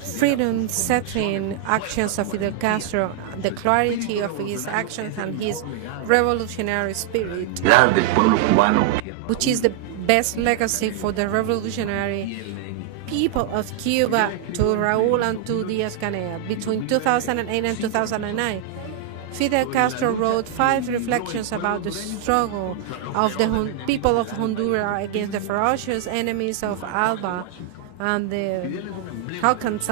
freedom-setting actions of Fidel Castro, the clarity of his actions and his revolutionary spirit, which is the best legacy for the revolutionary people of Cuba to Raúl and to Díaz-Canel. Between 2008 and 2009, Fidel Castro wrote 5 reflections about the struggle of the people of Honduras against the ferocious enemies of ALBA and the Falcons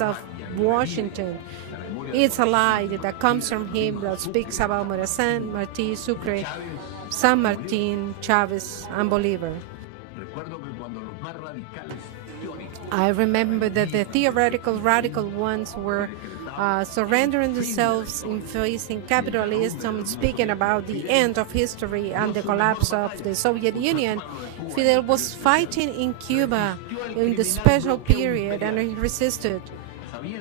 of Washington. It's a light that comes from him that speaks about Morazán, Martí, Sucre, San Martín, Chavez, and Bolívar. I remember that the theoretical radical ones were surrendering themselves in facing capitalism, speaking about the end of history and the collapse of the Soviet Union. Fidel was fighting in Cuba in the special period, and he resisted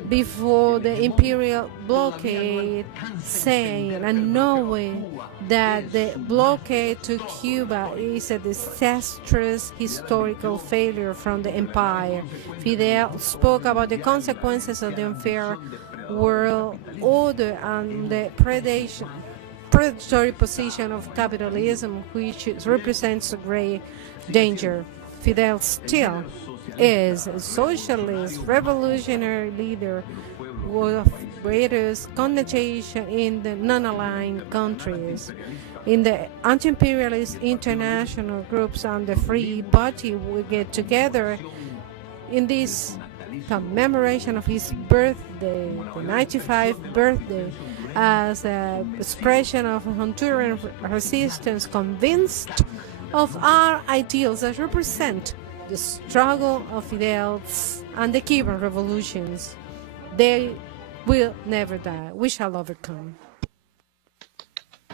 before the imperial blockade, saying and knowing that the blockade to Cuba is a disastrous historical failure from the empire. Fidel spoke about the consequences of the unfair world order and the predatory position of capitalism, which represents a great danger. Fidel still is a socialist revolutionary leader with greatest connotation in the non-aligned countries. In the anti-imperialist international groups and the Free Party, we get together in this commemoration of his birthday, the 95th birthday, as an expression of Honduran resistance, convinced of our ideals that represent the struggle of Fidel's and the Cuban revolutions. They will never die. We shall overcome.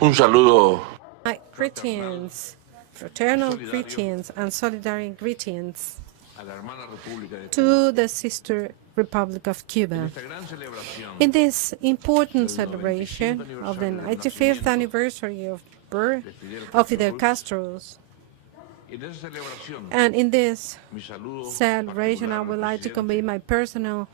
Un saludo. My greetings, fraternal greetings, and solidarity greetings to the sister Republic of Cuba. In this important celebration of the 95th anniversary of birth of Fidel Castro's, and in this celebration, I would like to convey my personal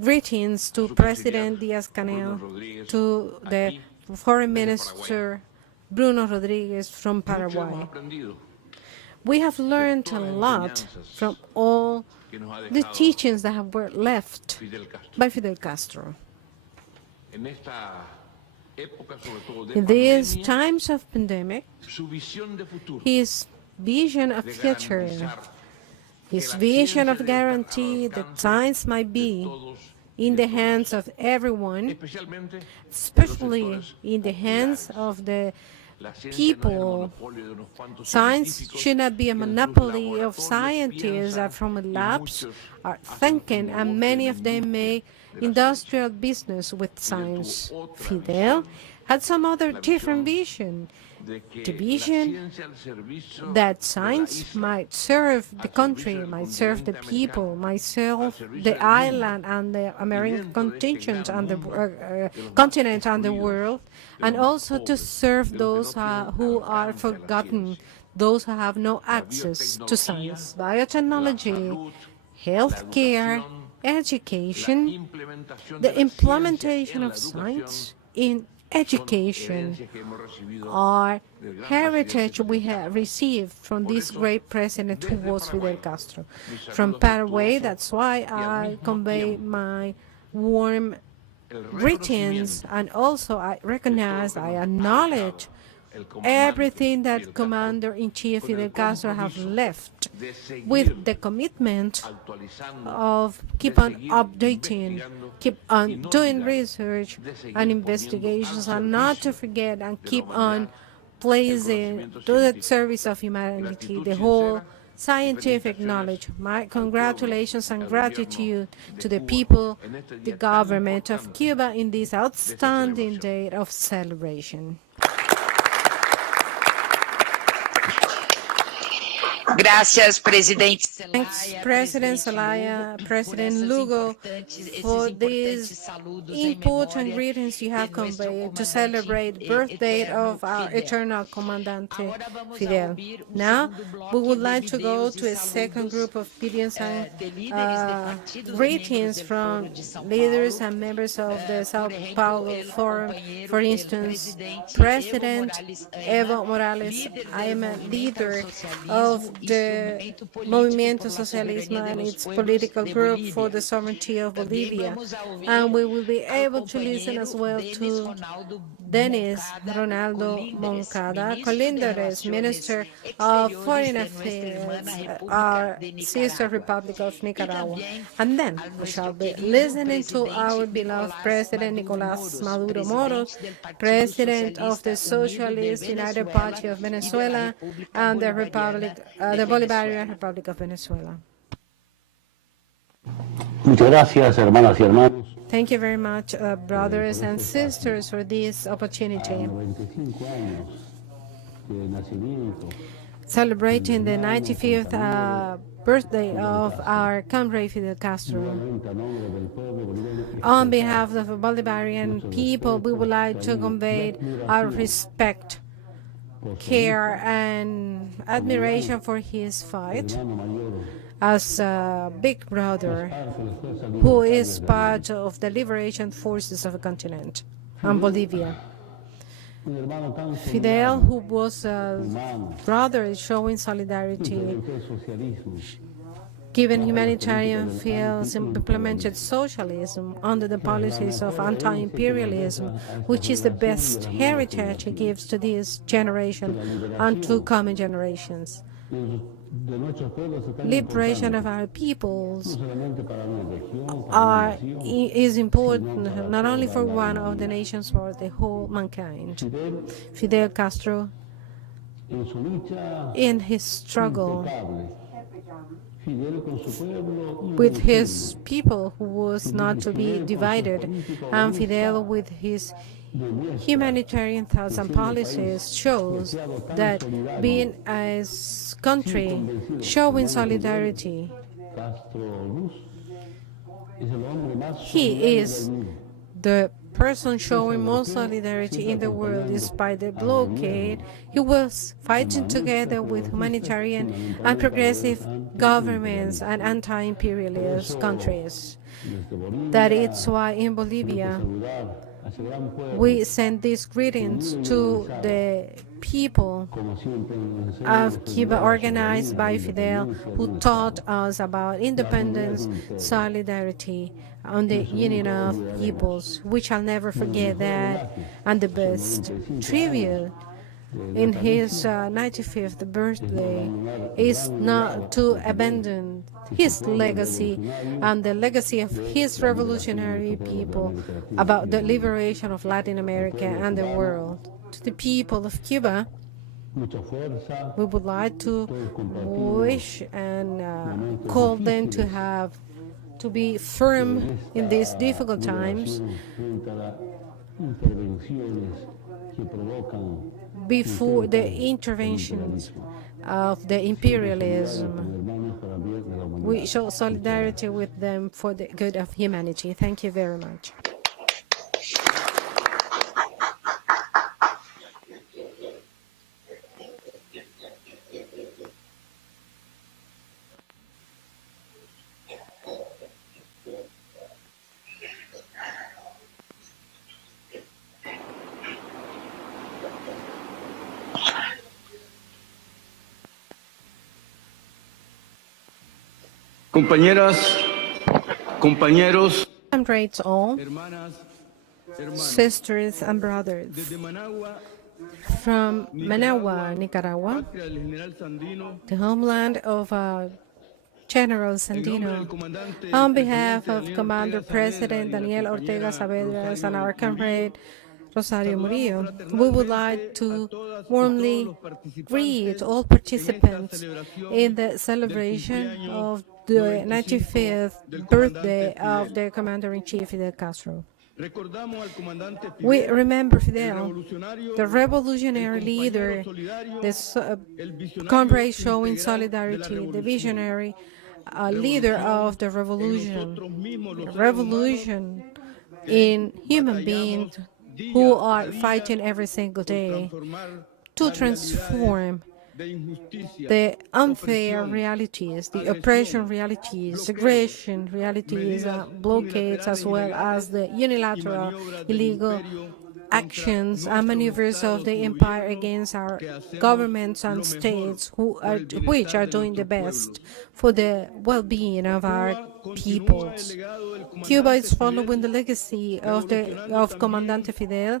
greetings to President Díaz-Canel, to the Foreign Minister Bruno Rodriguez from Paraguay. We have learned a lot from all the teachings that were left by Fidel Castro. In these times of pandemic, his vision of future, his vision of guarantee that science might be in the hands of everyone, especially in the hands of the people. Science should not be a monopoly of scientists that from labs are thinking, and many of them make industrial business with science. Fidel had some other different vision. The vision that science might serve the country, might serve the people, might serve the island and the American continent and the world, and also to serve those who are forgotten, those who have no access to science, biotechnology, healthcare, education, the implementation of science in education, our heritage we have received from this great president who was Fidel Castro. From Paraguay, that's why I convey my warm greetings, and also I recognize, I acknowledge everything that Commander-in-Chief Fidel Castro have left, with the commitment of keep on updating, keep on doing research and investigations, and not to forget and keep on placing to the service of humanity the whole scientific knowledge. My congratulations and gratitude to the people, the government of Cuba in this outstanding day of celebration. Gracias, Presidente. Thanks, President Zelaya, President Lugo, for these important greetings you have conveyed to celebrate the birthday of our eternal Comandante Fidel. Now, we would like to go to a second group of greetings and greetings from leaders and members of the Sao Paulo Forum. For instance, President Evo Morales. I am a leader of the Movimiento Socialismo and its political group for the sovereignty of Bolivia. And we will be able to listen as well to Denis Ronaldo Moncada Colindres, Minister of Foreign Affairs, our sister Republic of Nicaragua. And then we shall be listening to our beloved President Nicolás Maduro Moros, President of the Socialist United Party of Venezuela and the Bolivarian Republic of Venezuela. Muchas gracias, hermanas y hermanos. Thank you very much, brothers and sisters, for this opportunity. Celebrating the 95th birthday of our comrade Fidel Castro. On behalf of the Bolivarian people, we would like to convey our respect, care, and admiration for his fight as a big brother who is part of the liberation forces of the continent and Bolivia. Fidel, who was a brother showing solidarity, given humanitarian fields, implemented socialism under the policies of anti-imperialism, which is the best heritage he gives to this generation and to coming generations. Liberation of our peoples is important not only for one of the nations, but the whole mankind. Fidel Castro, in his struggle with his people who was not to be divided, and Fidel with his humanitarian thoughts and policies shows that being a country showing solidarity, he is the person showing most solidarity in the world. Despite the blockade, he was fighting together with humanitarian and progressive governments and anti-imperialist countries. That is why in Bolivia we send these greetings to the people of Cuba, organized by Fidel, who taught us about independence, solidarity, and the union of peoples. We shall never forget that. And the best tribute in his 95th birthday is not to abandon his legacy and the legacy of his revolutionary people about the liberation of Latin America and the world. To the people of Cuba, we would like to wish and call them to be firm in these difficult times before the interventions of the imperialism. We show solidarity with them for the good of humanity. Thank you very much. Compañeras, compañeros, Comrades all, sisters and brothers, from Managua, Nicaragua, the homeland of General Sandino, on behalf of Commander President Daniel Ortega Saavedra and our comrade Rosario Murillo, we would like to warmly greet all participants in the celebration of the 95th birthday of the Commander-in-Chief Fidel Castro. We remember Fidel, the revolutionary leader, the comrade showing solidarity, the visionary leader of the revolution in human beings who are fighting every single day to transform the unfair realities, the oppression realities, aggression realities, blockades, as well as the unilateral illegal actions and maneuvers of the empire against our governments and states which are doing the best for the well-being of our peoples. Cuba is following the legacy of Comandante Fidel,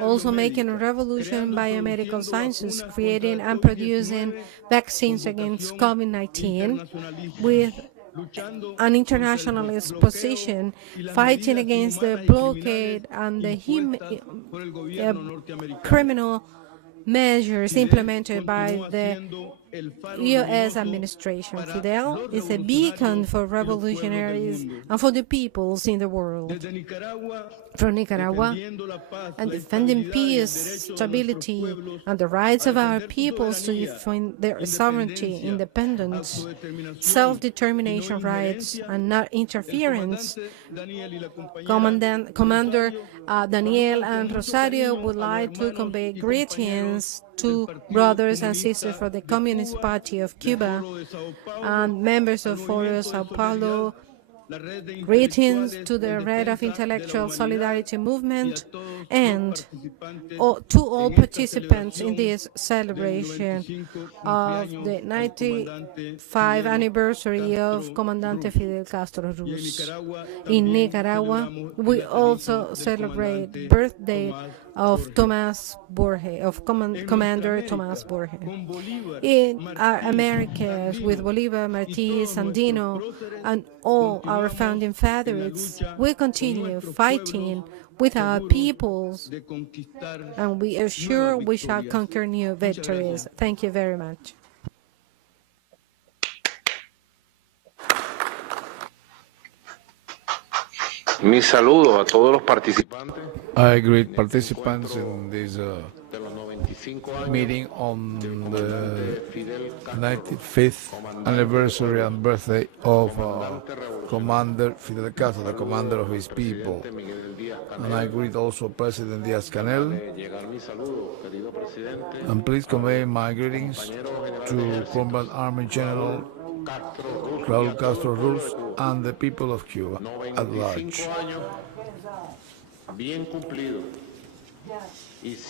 also making a revolution in biomedical sciences, creating and producing vaccines against COVID-19 with an internationalist position, fighting against the blockade and the criminal measures implemented by the U.S. administration. Fidel is a beacon for revolutionaries and for the peoples in the world. From Nicaragua, and defending peace, stability, and the rights of our peoples to defend their sovereignty, independence, self-determination rights, and not interference, Commander Daniel and Rosario would like to convey greetings to brothers and sisters from the Communist Party of Cuba and members of Foro Sao Paulo. Greetings to the Red of Intellectual Solidarity Movement and to all participants in this celebration of the 95th anniversary of Comandante Fidel Castro Ruz. In Nicaragua, we also celebrate the birthday of Commander Tomás Borges. In our Americas, with Bolívar, Martí, Sandino, and all our founding fathers, we continue fighting with our peoples, and we are sure we shall conquer new victories. Thank you very much. Mis saludos a todos los participantes. I greet participants in this meeting on the 95th anniversary and birthday of Commander Fidel Castro, the commander of his people. And I greet also President Díaz-Canel. And please convey my greetings to Combat Army General Raúl Castro Ruz and the people of Cuba at large.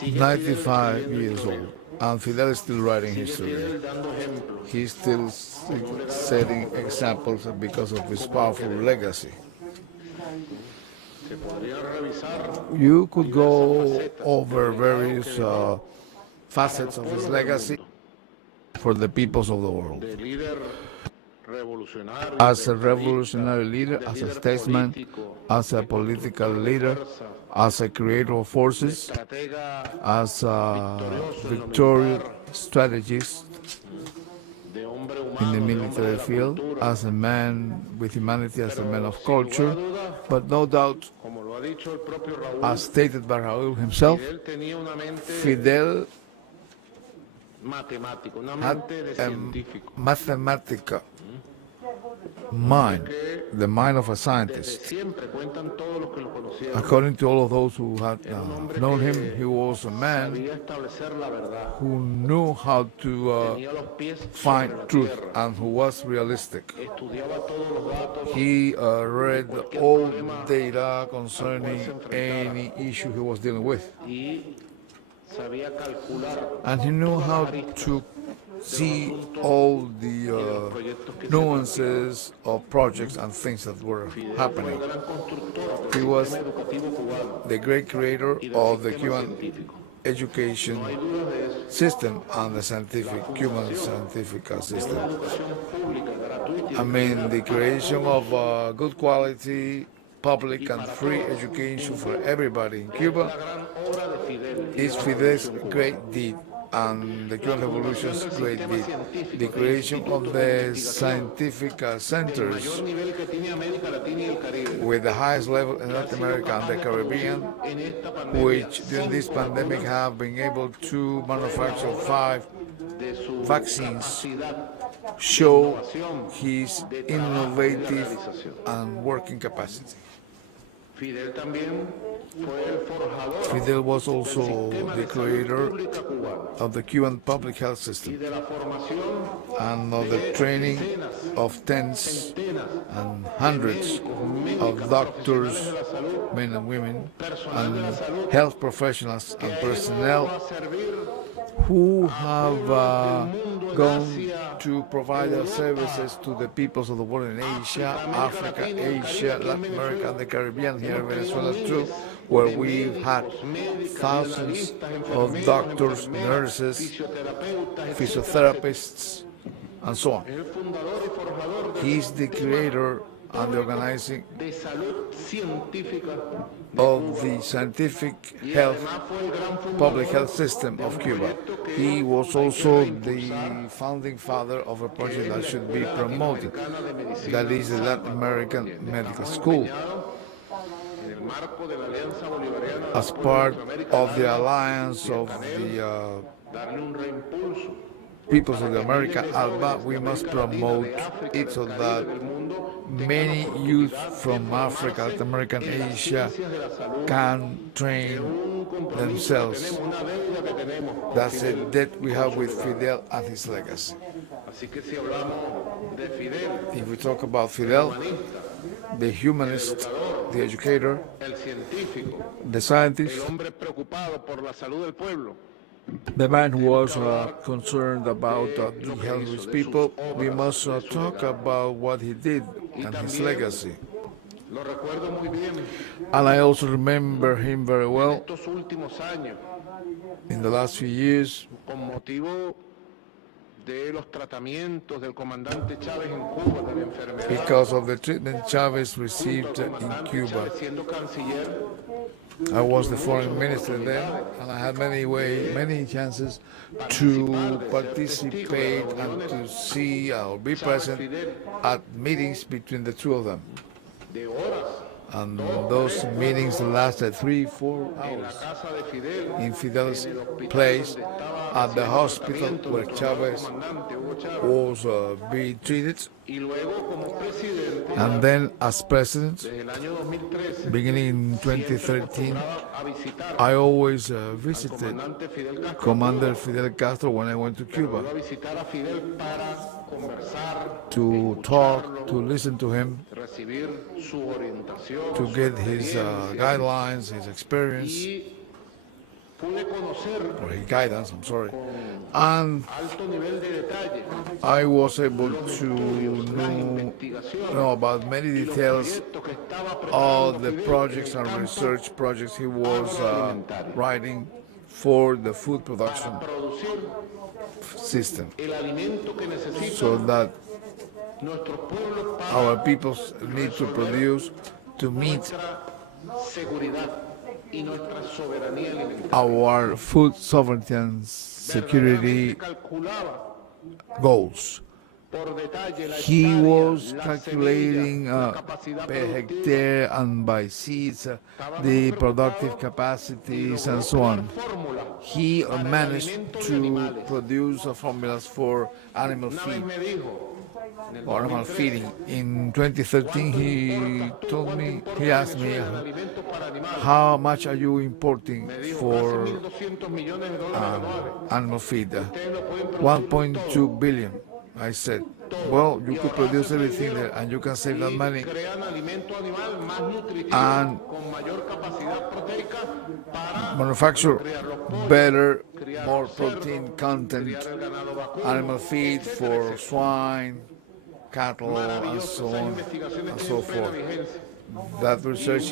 95 years old, and Fidel is still writing history. He's still setting examples because of his powerful legacy. You could go over various facets of his legacy for the peoples of the world. As a revolutionary leader, as a statesman, as a political leader, as a creator of forces, as a victorious strategist in the military field, as a man with humanity, as a man of culture. But no doubt, as stated by Raúl himself, Fidel had a mathematical mind, the mind of a scientist. According to all of those who had known him, he was a man who knew how to find truth and who was realistic. He read all data concerning any issue he was dealing with. And he knew how to see all the nuances of projects and things that were happening. He was the great creator of the Cuban education system and the Cuban scientific system. I mean, the creation of good quality, public and free education for everybody in Cuba is Fidel's great deed and the Cuban Revolution's great deed. The creation of the scientific centers with the highest level in Latin America and the Caribbean, which during this pandemic have been able to manufacture 5 vaccines, show his innovative and working capacity. Fidel was also the creator of the Cuban public health system and of the training of tens and hundreds of doctors, men and women, and health professionals and personnel who have gone to provide their services to the peoples of the world in Asia, Africa, Asia, Latin America, and the Caribbean, here in Venezuela too, where we've had thousands of doctors, nurses, physiotherapists, and so on. He's the creator and the organizing of the scientific health, public health system of Cuba. He was also the founding father of a project that should be promoted, that is the Latin American Medical School. As part of the alliance of the peoples of the America, ALBA, we must promote it so that many youth from Africa, Latin America, and Asia can train themselves. That's a debt we have with Fidel and his legacy. If we talk about Fidel, the humanist, the educator, the scientist, the man who was concerned about the health of his people, we must talk about what he did and his legacy. And I also remember him very well in the last few years because of the treatment Chavez received in Cuba. I was the foreign minister then, and I had many chances to participate and to see or be present at meetings between the two of them. And those meetings lasted 3-4 hours in Fidel's place at the hospital where Chavez was being treated. And then as president, beginning in 2013, I always visited Commander Fidel Castro when I went to Cuba to talk, to listen to him, to get his guidelines, his experience. or his guidance, I'm sorry, and I was able to know about many details of the projects and research projects he was writing for the food production system, so that our peoples need to produce to meet our food sovereignty and security goals. He was calculating per hectare and by seeds the productive capacities and so on. He managed to produce formulas for animal feed or animal feeding. In 2013, he asked me, how much are you importing for animal feed? 1.2 billion. I said, well, you could produce everything there and you can save that money and manufacture better, more protein content animal feed for swine, cattle, and so on and so forth. That research